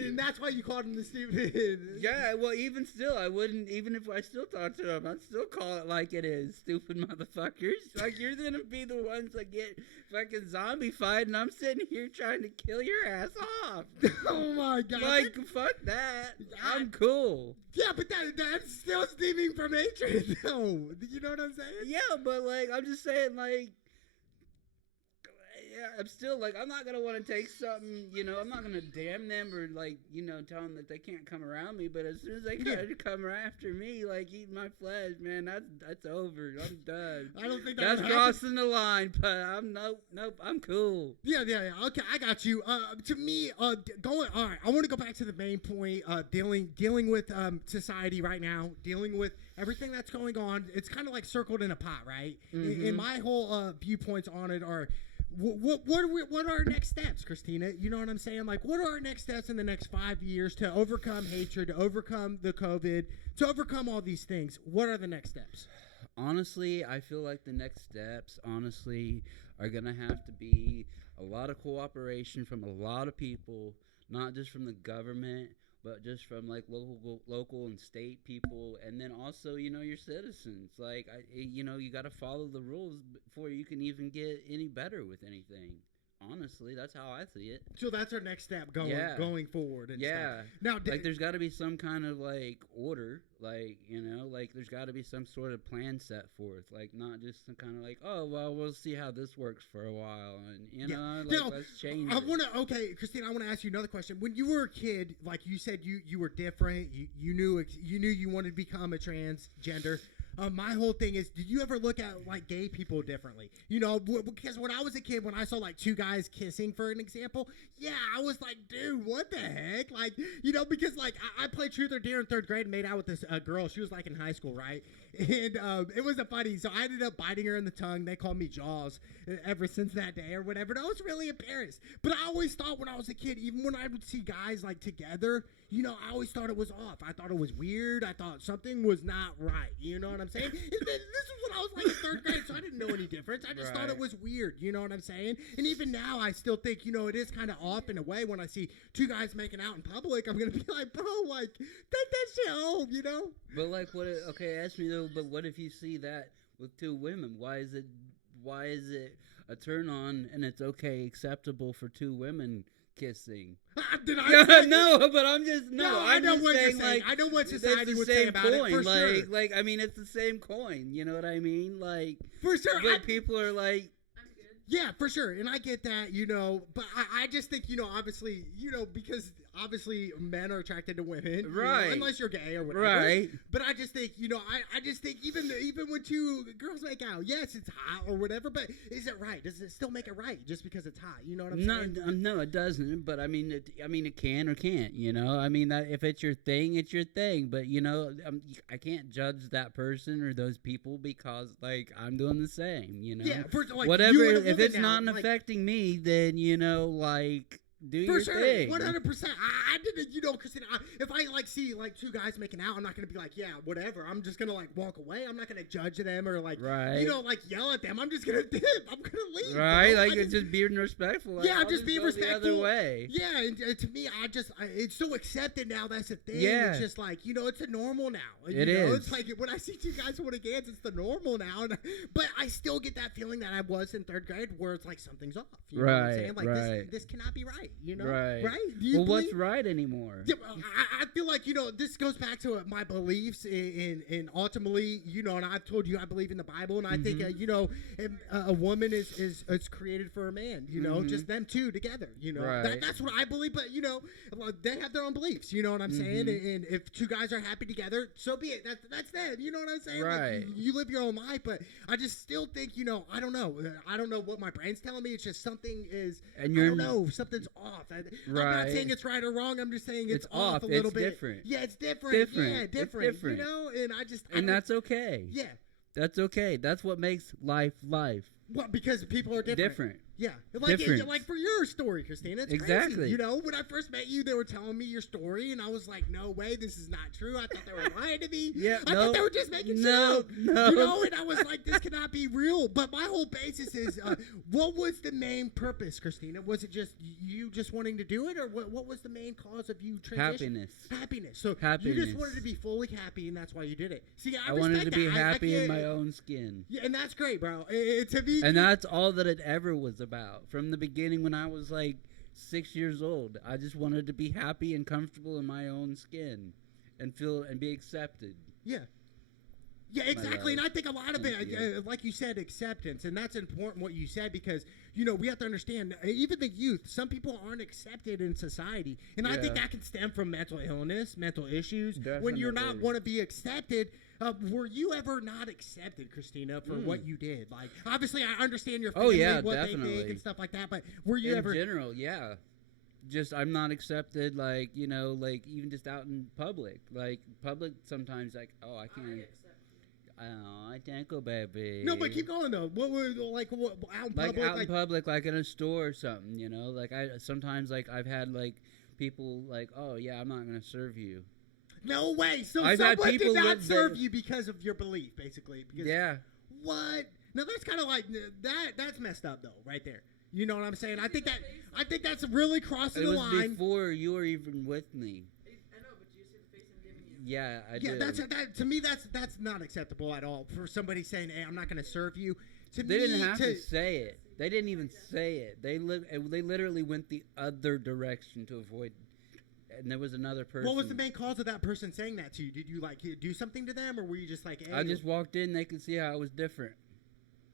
And that's why you called them the stupid. Yeah, well, even still, I wouldn't, even if I still talk to them, I'd still call it like it is, stupid motherfuckers. Like, you're gonna be the ones that get fucking zombified, and I'm sitting here trying to kill your ass off. Oh my God. Like, fuck that. I'm cool. Yeah, but that's still stemming from hatred, though. You know what I'm saying? Yeah, but, like, I'm just saying, like, yeah, I'm still, like, I'm not going to want to take something, I'm not going to damn them or, like, tell them that they can't come around me, but as soon as they try to come after me, like, eating my flesh, man, that's over. I'm done. I don't think that's crossing the line, but nope, I'm cool. Yeah, okay, I got you. To me, all right, I want to go back to the main point, dealing with society right now, dealing with everything that's going on. It's kind of like circled in a pot, right? Mm-hmm. And my whole viewpoints on it are, what are our next steps, Christina? You know what I'm saying? Like, what are our next steps in the next 5 years to overcome hatred, to overcome the COVID, to overcome all these things? What are the next steps? Honestly, I feel like the next steps, are going to have to be a lot of cooperation from a lot of people, not just from the government, but just from, like, local and state people, and then also, your citizens. Like, you got to follow the rules before you can even get any better with anything. Honestly, that's how I see it. So that's our next step going forward. And stuff. Now, like, there's got to be some kind of, like, order. Like, like, there's got to be some sort of plan set forth. Like, not just some kind of, like, oh, well, we'll see how this works for a while. And, let's change it. Christina, I want to ask you another question. When you were a kid, like you said, you were different. You knew you wanted to become a transgender. My whole thing is, did you ever look at, like, gay people differently? Because when I was a kid, when I saw, like, 2 guys kissing, for an example, I was like, dude, what the heck? Like, because, like, I played Truth or Dare in 3rd grade and made out with this girl. She was, like, in high school, right? And it was funny. So I ended up biting her in the tongue. They called me Jaws ever since that day or whatever. And I was really embarrassed. But I always thought when I was a kid, even when I would see guys, like, together, I always thought it was off. I thought it was weird. I thought something was not right. You know what I'm saying? And this is when I was, like, in 3rd grade, so I didn't know any difference. I just thought it was weird. You know what I'm saying? And even now, I still think, it is kind of off in a way when I see 2 guys making out in public. I'm going to be like, bro, like, take that shit home, But, like, ask me, though, but what if you see that with 2 women? Why is it a turn on and it's acceptable for 2 women kissing? Did I no, but I'm just I know what you're saying. Like, I know what society would say about it. For sure. Like, I mean, it's the same coin. You know what I mean? Like, for sure. But people are like, yeah, for sure, and I get that, but I just think, obviously, because obviously men are attracted to women, right? Unless you're gay or whatever, right? But I just think, I just think even when 2 girls make out, yes, it's hot or whatever, but is it right? Does it still make it right just because it's hot? You know what I'm saying? No, it doesn't. But I mean, it can or can't. I mean, if it's your thing, it's your thing. But I can't judge that person or those people because, like, I'm doing the same. Yeah, whatever. if it's not affecting me, then do your thing. 100%. I didn't, Christina. If I see two guys making out, I'm not gonna be like, yeah, whatever. I'm just gonna walk away. I'm not gonna judge them or yell at them. I'm just gonna dip. I'm gonna leave. Right, just being respectful. Yeah, just being respectful. The other way. Yeah, and to me, it's so accepted now. That's the thing. Yeah. It's just it's a normal now. It is. It's like when I see two guys holding hands, it's the normal now. But I still get that feeling that I was in third grade, where it's like something's off. You know what I'm saying? Like this cannot be right. Right. Well, what's right anymore? Yeah, I feel like this goes back to my beliefs in ultimately, and I've told you I believe in the Bible, and I think a woman is created for a man, just them two together, that's what I believe. But they have their own beliefs, you know what I'm saying? And if two guys are happy together, so be it. That's them, you know what I'm saying? Right. Like, you live your own life, but I just still think I don't know what my brain's telling me. It's just something is, and I don't know, something's off. I'm not saying it's right or wrong. I'm just saying it's off a little bit. Different. Yeah, it's different. Yeah, different. It's different. And that's okay. Yeah. That's okay. That's what makes life life. Well, because people are different. Yeah, like for your story, Christina. It's exactly. Crazy. When I first met you, they were telling me your story, and I was like, "No way, this is not true." I thought they were lying to me. Yeah, I thought they were just making shit up. No. And I was like, "This cannot be real." But my whole basis is, what was the main purpose, Christina? Was it just you just wanting to do it, or what was the main cause of you transitioning? Happiness. So you just wanted to be fully happy, and that's why you did it. See, I wanted to be that. happy in my own skin. Yeah, and that's great, bro. To me, and that's all that it ever was about from the beginning when I was 6 years old. I just wanted to be happy and comfortable in my own skin and be accepted. Yeah. Yeah, exactly. And I think a lot of it, like you said, acceptance. And that's important what you said because, we have to understand, even the youth, some people aren't accepted in society. And I think that can stem from mental illness, mental issues. Definitely. When you're not want to be accepted. Were you ever not accepted, Christina, for what you did? Like, obviously, I understand your family, what definitely. they think and stuff like that, but were you ever... In general, yeah. Just, I'm not accepted, even just out in public. Public sometimes, oh, I can't... I can't go, baby. No, but keep going, though. What were, out in public? Out in public, in a store or something, sometimes, I've had, people, oh, yeah, I'm not going to serve you. No way. So someone did not serve you because of your belief, basically. Because what? Now that's kind of that's messed up though, right there. You know what I'm saying? I think that's really crossing the line. It was before you were even with me. I know, but do you see the face I'm giving you? Yeah, I do. Yeah, to me that's not acceptable at all for somebody saying, "Hey, I'm not going to serve you." They didn't have to say it. They didn't even say it. They literally went the other direction to avoid. And there was another person. What was the main cause of that person saying that to you? Did you do something to them, or were you just like? Hey, I just walked in. They could see how I was different.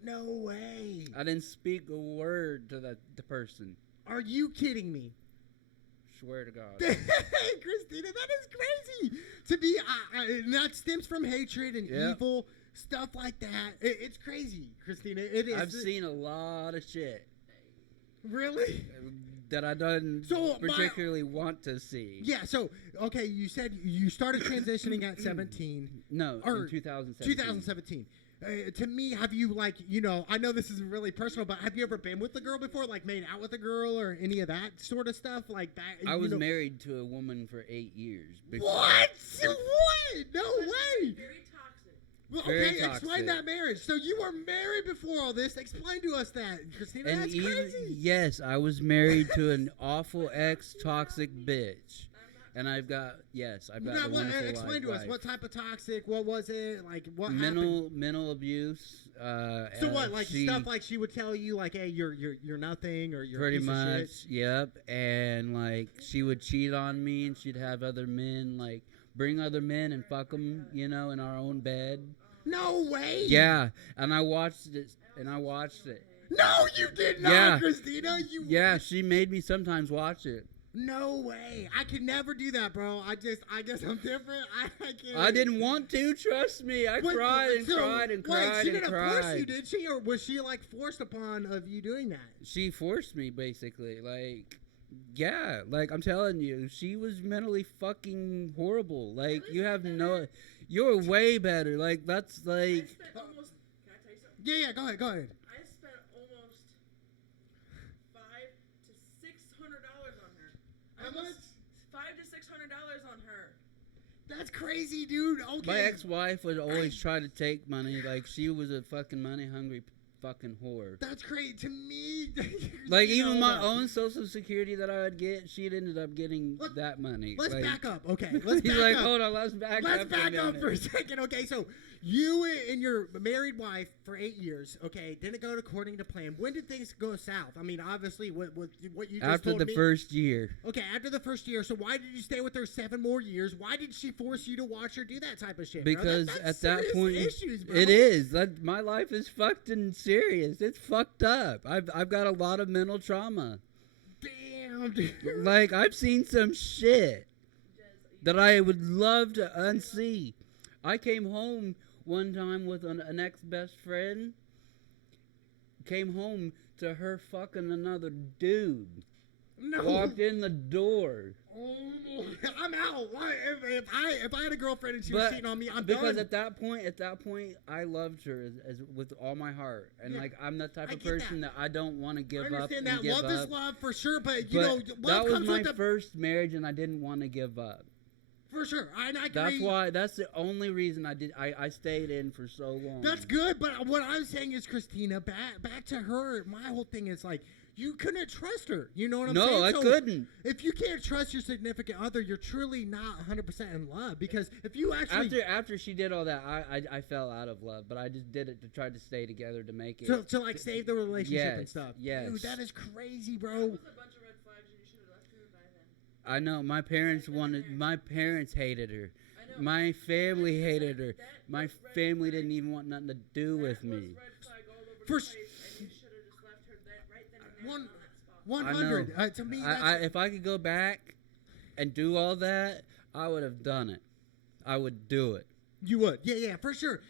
No way. I didn't speak a word to the person. Are you kidding me? Swear to God. Christina, that is crazy. To me, and that stems from hatred and evil stuff like that. It's crazy, Christina. It is. I've seen a lot of shit. Really? That I don't particularly want to see. Yeah, so, okay, you said you started transitioning at 17. No, in 2017. 2017. To me, have you, I know this is really personal, but have you ever been with a girl before? Made out with a girl or any of that sort of stuff? Like that? I was married to a woman for 8 years. What? What? No way. Very toxic. Well, okay, explain that marriage. So you were married before all this. Explain to us that, Christina. That's crazy. Yes, I was married to an awful ex-toxic bitch. And I've got a wonderful explain to us what type of toxic. What was it? What mental abuse. So what? Stuff she would tell you hey, you're nothing, or you're pretty a piece much. of shit? Yep. And she would cheat on me, and she'd have other men bring other men and fuck them, in our own bed. No way. Yeah, and I watched it. No, you did not, Christina. Yeah, she made me sometimes watch it. No way. I could never do that, bro. I guess I'm different. I can't. I didn't want to. Trust me. I cried and cried and cried. Wait, she didn't force you, did she? Or was she forced upon of you doing that? She forced me, basically. Yeah. I'm telling you, she was mentally fucking horrible. You have no. You're way better. That's I spent almost. Can I tell you something? Yeah. Go ahead. I spent almost much? $500 to $600 on her. That's crazy, dude. Okay. My ex-wife would always try to take money. Like, she was a fucking money-hungry fucking whore. That's crazy to me. Like, even my own Social Security that I would get, she'd ended up getting that money. Let's like, back up. Okay, let's he's back like, up. hold on, let's back up. Let's back up for a second. Okay, so you and your married wife for 8 years. Okay, didn't go according to plan. When did things go south? I mean, obviously, what you just after told the me. first year. Okay, after the first year. So why did you stay with her 7 more years? Why did she force you to watch her do that type of shit? Because bro? at that point, issues, bro. it is. My life is fucked and serious. It's fucked up. I've got a lot of mental trauma. Damn, dude. Like, I've seen some shit that I would love to unsee. I came home one time with an ex-best friend. Came home to her fucking another dude. No. Walked in the door. Oh, I'm out. Why, if I had a girlfriend and she was cheating on me, I'm because done. at that point, I loved her as with all my heart, and Yeah, like I'm the type I of get person that I don't want to give up. I understand and that. give Love up. is love for sure, but you But know, love that was comes my with the first marriage, and I didn't want to give up. for sure. I That's agree. why. That's the only reason I stayed in for so long. That's good, but what I'm saying is, Christina, back to her. My whole thing is like, you couldn't trust her. You know what I'm saying? No, I So couldn't. If you can't trust your significant other, you're truly not 100% in love. Because if you actually After she did all that, I fell out of love, but I just did it to try to stay together to make it. to like save the relationship and Yes, stuff. yes. Dude, that is crazy, That bro. was a bunch of red flags, and you should have left her by then. I know my parents hated her. I know. My family hated her. That My was red family flag. didn't even want nothing to do with That was me. red flag all over For the s- place, and you should have just left her right then and there One- on that spot. 100. I know. To me, If I could go back and do all that, I would have done it. I would do it. you would. Yeah, for sure.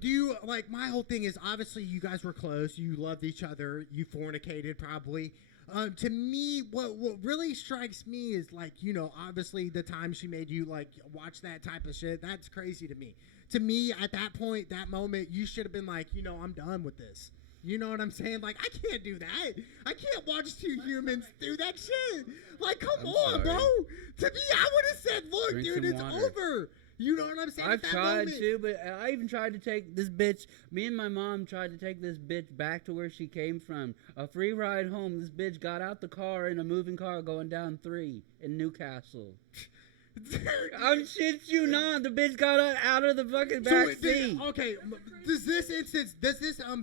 Do you, like, my whole thing is, obviously, you guys were close. You loved each other. You fornicated, probably. To me, what really strikes me is, like, you know, obviously the time she made you, like, watch that type of shit, that's crazy to me. To me, at that point, that moment, you should have been like, you know, I'm done with this. You know what I'm saying? Like, I can't do that. I can't watch two humans do that shit. Like, come I'm on, sorry. bro. To me, I would have said, look, Drink dude, some it's water. over. You know what I'm saying? I've At that tried moment- to, but I even tried to take this bitch. Me and my mom tried to take this bitch back to where she came from. A free ride home. This bitch got out the car in a moving car going down 3 in Newcastle. I'm shit you not. The bitch got out of the fucking back seat. Okay, does this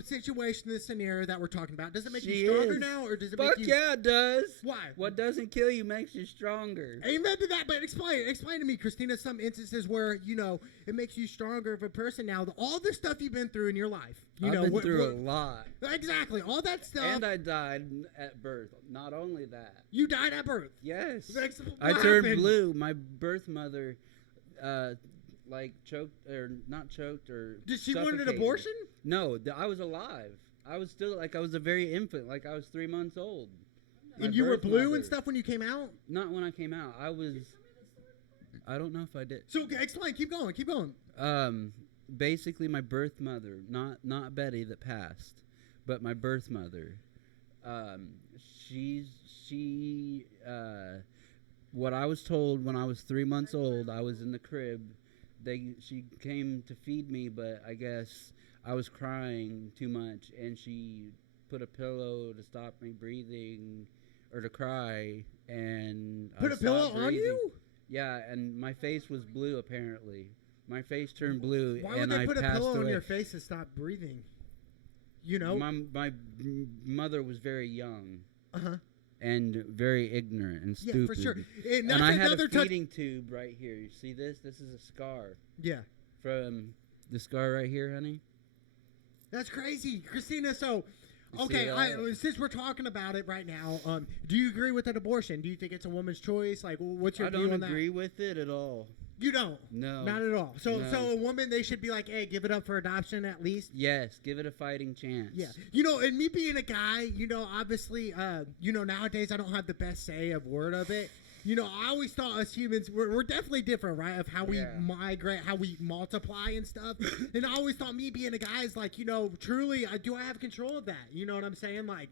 situation, this scenario that we're talking about, does it make She you stronger is. now, or does it Fuck make you? yeah, it does. Why? What doesn't kill you makes you stronger. Amen to that, but explain to me, Christina, some instances where, you know, it makes you stronger of a person now. All the stuff you've been through in your life. You I've know, been through a lot. Exactly, all that stuff. And I died at birth. Not only that. You died at birth. Yes. Like, I what turned happened? blue. My birth mother, like choked or not choked or. Did she want an suffocated. abortion? No, I was alive. I was still like I was a very infant, like I was 3 months old. My And you were birth blue mother- and stuff when you came out? Not when I came out. I was. I don't know if I did. So, explain. Keep going. Basically, my birth mother, not Betty that passed, but my birth mother. What I was told when I was 3 months old, I was in the crib. She came to feed me, but I guess I was crying too much, and she put a pillow to stop me breathing or to cry, and Put I a pillow stopped on breathing. you? Yeah, and my face was blue apparently. My face turned blue, Why would and they I put a passed pillow away. on your face to stop breathing? You know? My mother was very young Uh-huh. and very ignorant and stupid. Yeah, for sure. And that's And I had another a feeding tube right here. You see this? This is a scar Yeah. from the scar right here, honey. That's crazy. Christina, so, You see okay, that? since we're talking about it right now, do you agree with an abortion? Do you think it's a woman's choice? Like, what's your I view don't on agree with it at all. that? You don't? No. Not at all. So, No. so a woman, they should be like, hey, give it up for adoption at least? Yes, give it a fighting chance. Yeah. You know, and me being a guy, you know, obviously, you know, nowadays I don't have the best say of word of it. You know, I always thought us humans, we're definitely different, right? Of how we Yeah. migrate, how we multiply and stuff. And I always thought me being a guy is like, you know, truly, do I have control of that? You know what I'm saying? Like,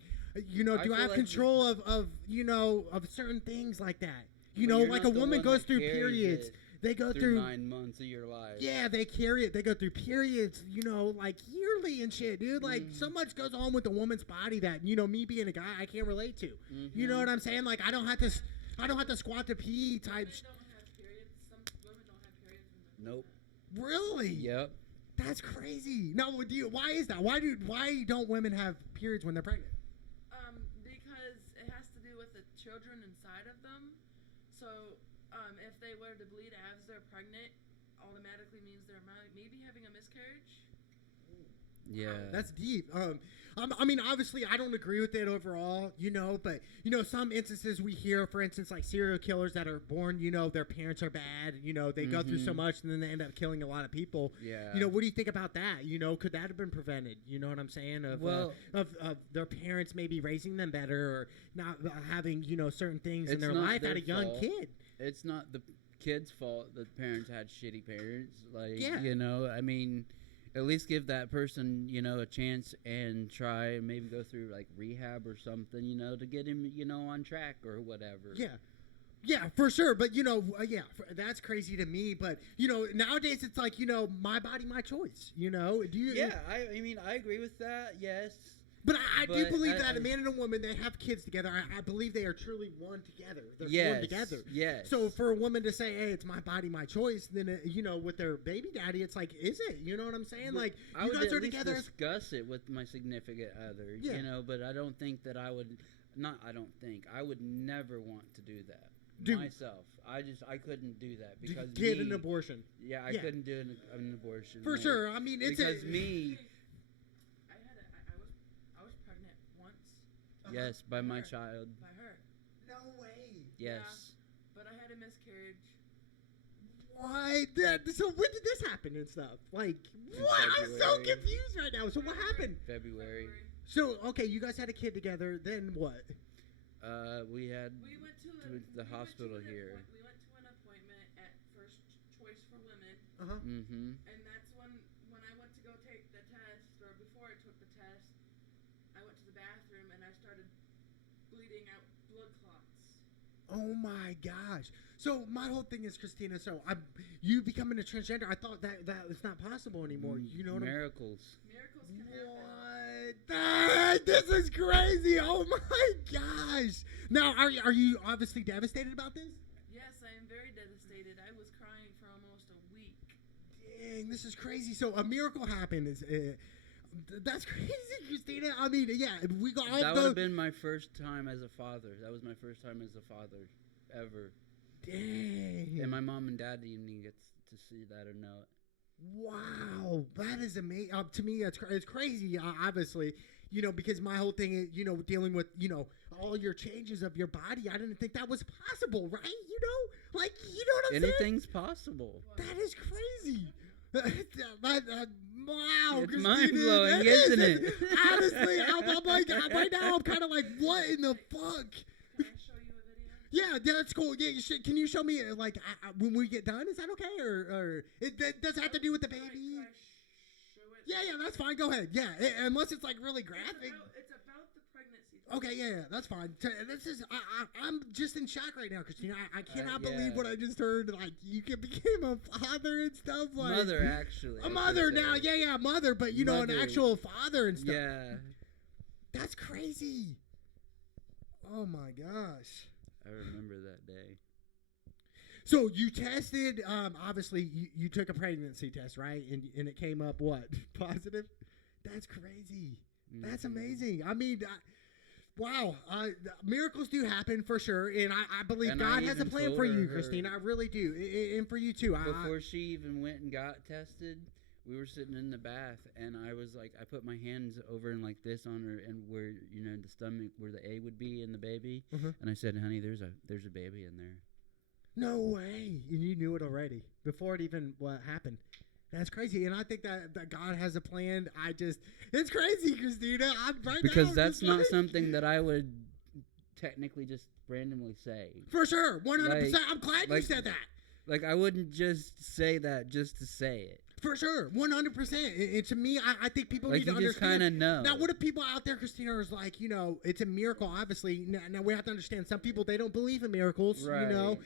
you know, I do I feel have like control of, you know, of certain things like that? You know, like a woman goes through periods. They go through 9 months of your life. Yeah, they carry it. They go through periods, you know, like yearly and shit, dude. Like so much goes on with the woman's body that, you know, me being a guy, I can't relate to. You know what I'm saying? Like I don't have to squat to pee type. Women don't have periods. Some women don't have periods. Nope. Really? Yep. That's crazy. No, why is that? Why don't women have periods when they're pregnant? Because it has to do with the children inside of them. So, if they were to bleed as they're pregnant, automatically means they're maybe having a miscarriage. Yeah. That's deep. I mean, obviously, I don't agree with it overall, you know, but, you know, some instances we hear, for instance, like serial killers that are born, you know, their parents are bad, you know, they go through so much and then they end up killing a lot of people. Yeah. You know, what do you think about that? You know, could that have been prevented? You know what I'm saying? Of their parents maybe raising them better or not having, you know, certain things in their life at a young kid. It's not the kid's fault that parents had shitty parents. Like, Yeah. you know, I mean, at least give that person, you know, a chance and try and maybe go through like rehab or something, you know, to get him, you know, on track or whatever. Yeah. Yeah, for sure. But, you know, that's crazy to me. But, you know, nowadays it's like, you know, my body, my choice, you know? Do you? Yeah, I mean, I agree with that, yes. But I do believe that a man and a woman, they have kids together. I believe they are truly one together. They're formed together. Yes. So for a woman to say, hey, it's my body, my choice, then, you know, with their baby daddy, it's like, is it? You know what I'm saying? Like, I you would guys are at least together. discuss it with my significant other, Yeah. you know, but I don't think that I would, I would never want to do that. Myself. I couldn't do that because get an abortion. Yeah, I couldn't do an abortion. For sure. I mean, it's because me. I was pregnant once. Yes, by my child. By her. No way. Yes. Yeah, but I had a miscarriage. What? So when did this happen and stuff? Like, what? I'm so confused right now. So what happened? February. So, okay, you guys had a kid together. Then what? We went to the hospital here. We went to an appointment at First Choice for Women. Uh-huh. Mm-hmm. And that's when I went to go take the test, or before I took the test, I went to the bathroom and I started bleeding out blood clots. Oh my gosh. So my whole thing is, Christina, so you becoming a transgender, I thought that was not possible anymore. You know what Miracles. Miracles can happen. What? This is crazy. Oh my gosh. Now, are you obviously devastated about this? Yes, I am very devastated. I was crying for almost a week. Dang, this is crazy. So a miracle happened. That's crazy, Christina. I mean, yeah, we got all That would have been my first time as a father. That was my first time as a father ever. Dang. And my mom and dad didn't even get to see that or know it. Wow, that is amazing. To me, it's crazy, obviously, you know, because my whole thing is, you know, dealing with, you know, all your changes of your body. I didn't think that was possible, right? You know, like, you know what I'm saying? Anything's possible. That is crazy. Wow, it's mind blowing, isn't it? Honestly, I'm like, right now, I'm kind of like, what in the fuck? Can I show you a video? Yeah, that's cool. Yeah, can you show me like when we get done? Is that okay, or does it have to do with the baby? Can I show it? Yeah, that's fine. Go ahead. Yeah, unless it's like really graphic. It's about the pregnancy. Okay, yeah, that's fine. This is I'm just in shock right now, Christina. I cannot believe what I just heard. Like you became a father and stuff. Like mother, actually. A mother now. Yeah, mother. But you know, an actual father and stuff. Yeah. That's crazy. Oh my gosh. I remember that day. So you tested. Obviously, you took a pregnancy test, right? And it came up what? Positive. That's crazy. Mm-hmm. That's amazing. I mean. Wow, miracles do happen for sure, and I believe God has a plan for you, Christina. I really do, and for you too. Before she even went and got tested, we were sitting in the bath, and I was like, I put my hands over and like this on her, and where you know the stomach where the A would be in the baby, and I said, "Honey, there's a baby in there." No way, and you knew it already before it even happened. That's crazy, and I think that God has a plan. It's crazy, Christina. Because that's not something that I would technically just randomly say. For sure, 100%. I'm glad you said that. Like, I wouldn't just say that just to say it. For sure, 100%. And to me, I think people Like, need to you just understand. kinda know. Now, what if people out there, Christina, is like, it's a miracle, obviously. Now we have to understand some people, they don't believe in miracles, Right.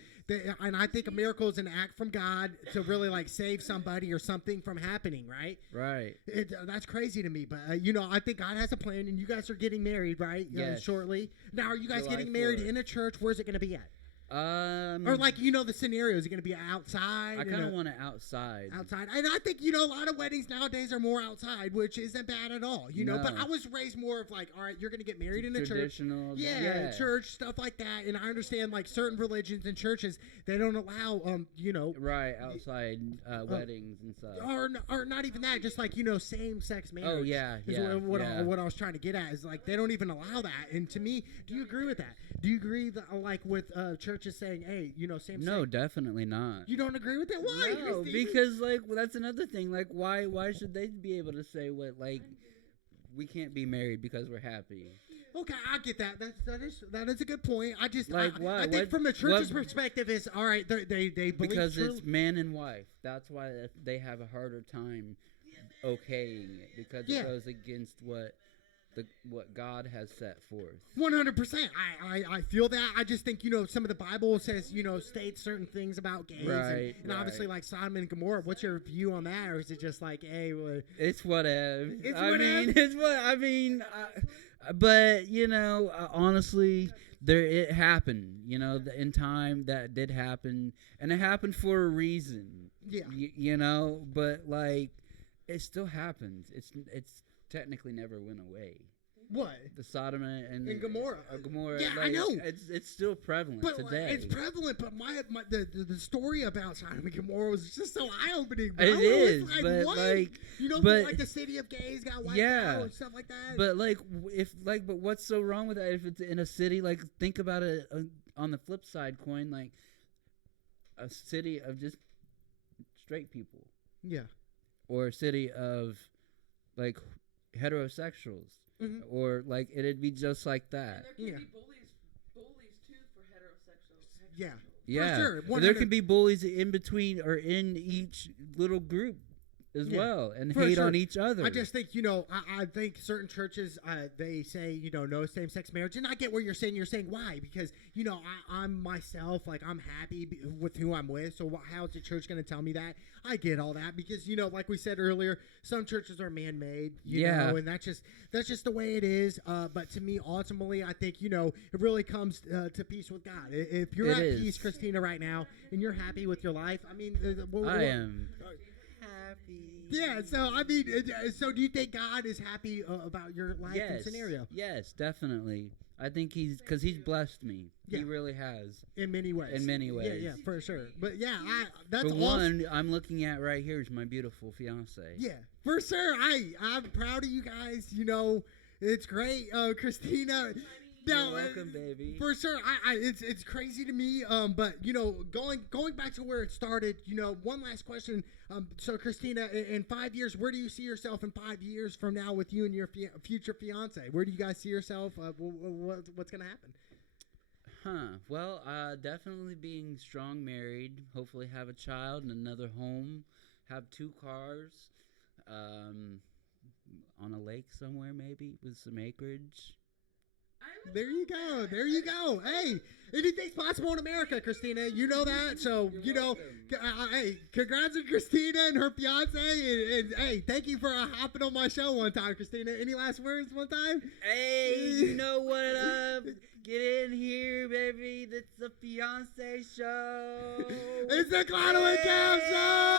And I think a miracle is an act from God to really, like, save somebody or something from happening, right? Right. That's crazy to me. But, I think God has a plan, and you guys are getting married, right? Yes. Shortly. Now, are you guys July getting married 4th. in a church? Where's it going to be at? Or like, the scenario. Is it going to be outside? I kind of want it outside. Outside. And I think, a lot of weddings nowadays are more outside, which isn't bad at all, No. But I was raised more of like, all right, you're going to get married in a church. Traditional. Yeah, church, stuff like that. And I understand, like, certain religions and churches, they don't allow, Right, outside weddings and stuff. Or not even that, just like, same-sex marriage. Oh, yeah, is yeah, what yeah. what I was trying to get at is, like, they don't even allow that. And to me, do you agree with that? Do you agree that, like, with churches saying, hey, same-sex? No, definitely not. You don't agree with that? Why, No, Christine? because that's another thing. Like, why should they be able to say what, like, we can't be married because we're happy? Okay, I get that. That is a good point. I just Like, why? I think from the church's perspective is all right. They believe because it's man and wife. That's why they have a harder time okaying it, because it goes against what God has set forth. 100%. I feel that. I just think some of the Bible says states certain things about gays, Right, and obviously like Sodom and Gomorrah. What's your view on that, or is it just like, hey, It's whatever. It's I whatever? mean, it's what I mean. But honestly, it happened. In time that did happen, and it happened for a reason. Yeah. But like, it still happens. It's technically never went away. What? The Sodom and Gomorrah. Gomorrah. Yeah, like, I know. It's still prevalent But today. it's prevalent. But the story about Sodom and Gomorrah was just so eye opening. It is, like, but what? like, like the city of gays got wiped out and stuff like that. But like, but what's so wrong with that? If it's in a city, like, think about it on the flip side coin, like a city of just straight people. Yeah. Or a city of like heterosexuals. Mm-hmm. Or like it'd be just like that. And there can be bullies too for heterosexuals. Yeah. Yeah. For sure. Or there can be bullies in between or in each little group as well, and for hate sure. on each other. I just think, I think certain churches, they say, no same-sex marriage. And I get what you're saying. You're saying why? Because, I'm myself, like, I'm happy with who I'm with. So how is the church going to tell me that? I get all that because, like we said earlier, some churches are man-made, you know, and that's just the way it is. But to me, ultimately, I think, it really comes to peace with God. If you're at peace, Christina, right now, and you're happy with your life, I mean, I am. Yeah, so I mean, so do you think God is happy about your life and scenario? Yes, definitely. I think because he's blessed me. Yeah. He really has. In many ways. In many ways. Yeah, for sure. But yeah, that's for awesome. one, I'm looking at right here is my beautiful fiance. Yeah, for sure. I'm proud of you guys. It's great, Christina. You're welcome, baby. For sure. It's crazy to me. But going back to where it started. One last question. So Christina, in 5 years, where do you see yourself in 5 years from now with you and your future fiance? Where do you guys see yourself? What's gonna happen? Well, definitely being strong, married. Hopefully, have a child and another home. Have 2 cars. On a lake somewhere, maybe with some acreage. There you go. There you go. Hey, anything's possible in America, Christina. You know that. So, hey, congrats to Christina and her fiance. And hey, thank you for hopping on my show one time, Christina. Any last words one time? Hey, you know what up? Get in here, baby. It's the fiance show. It's the Clown and Cam show.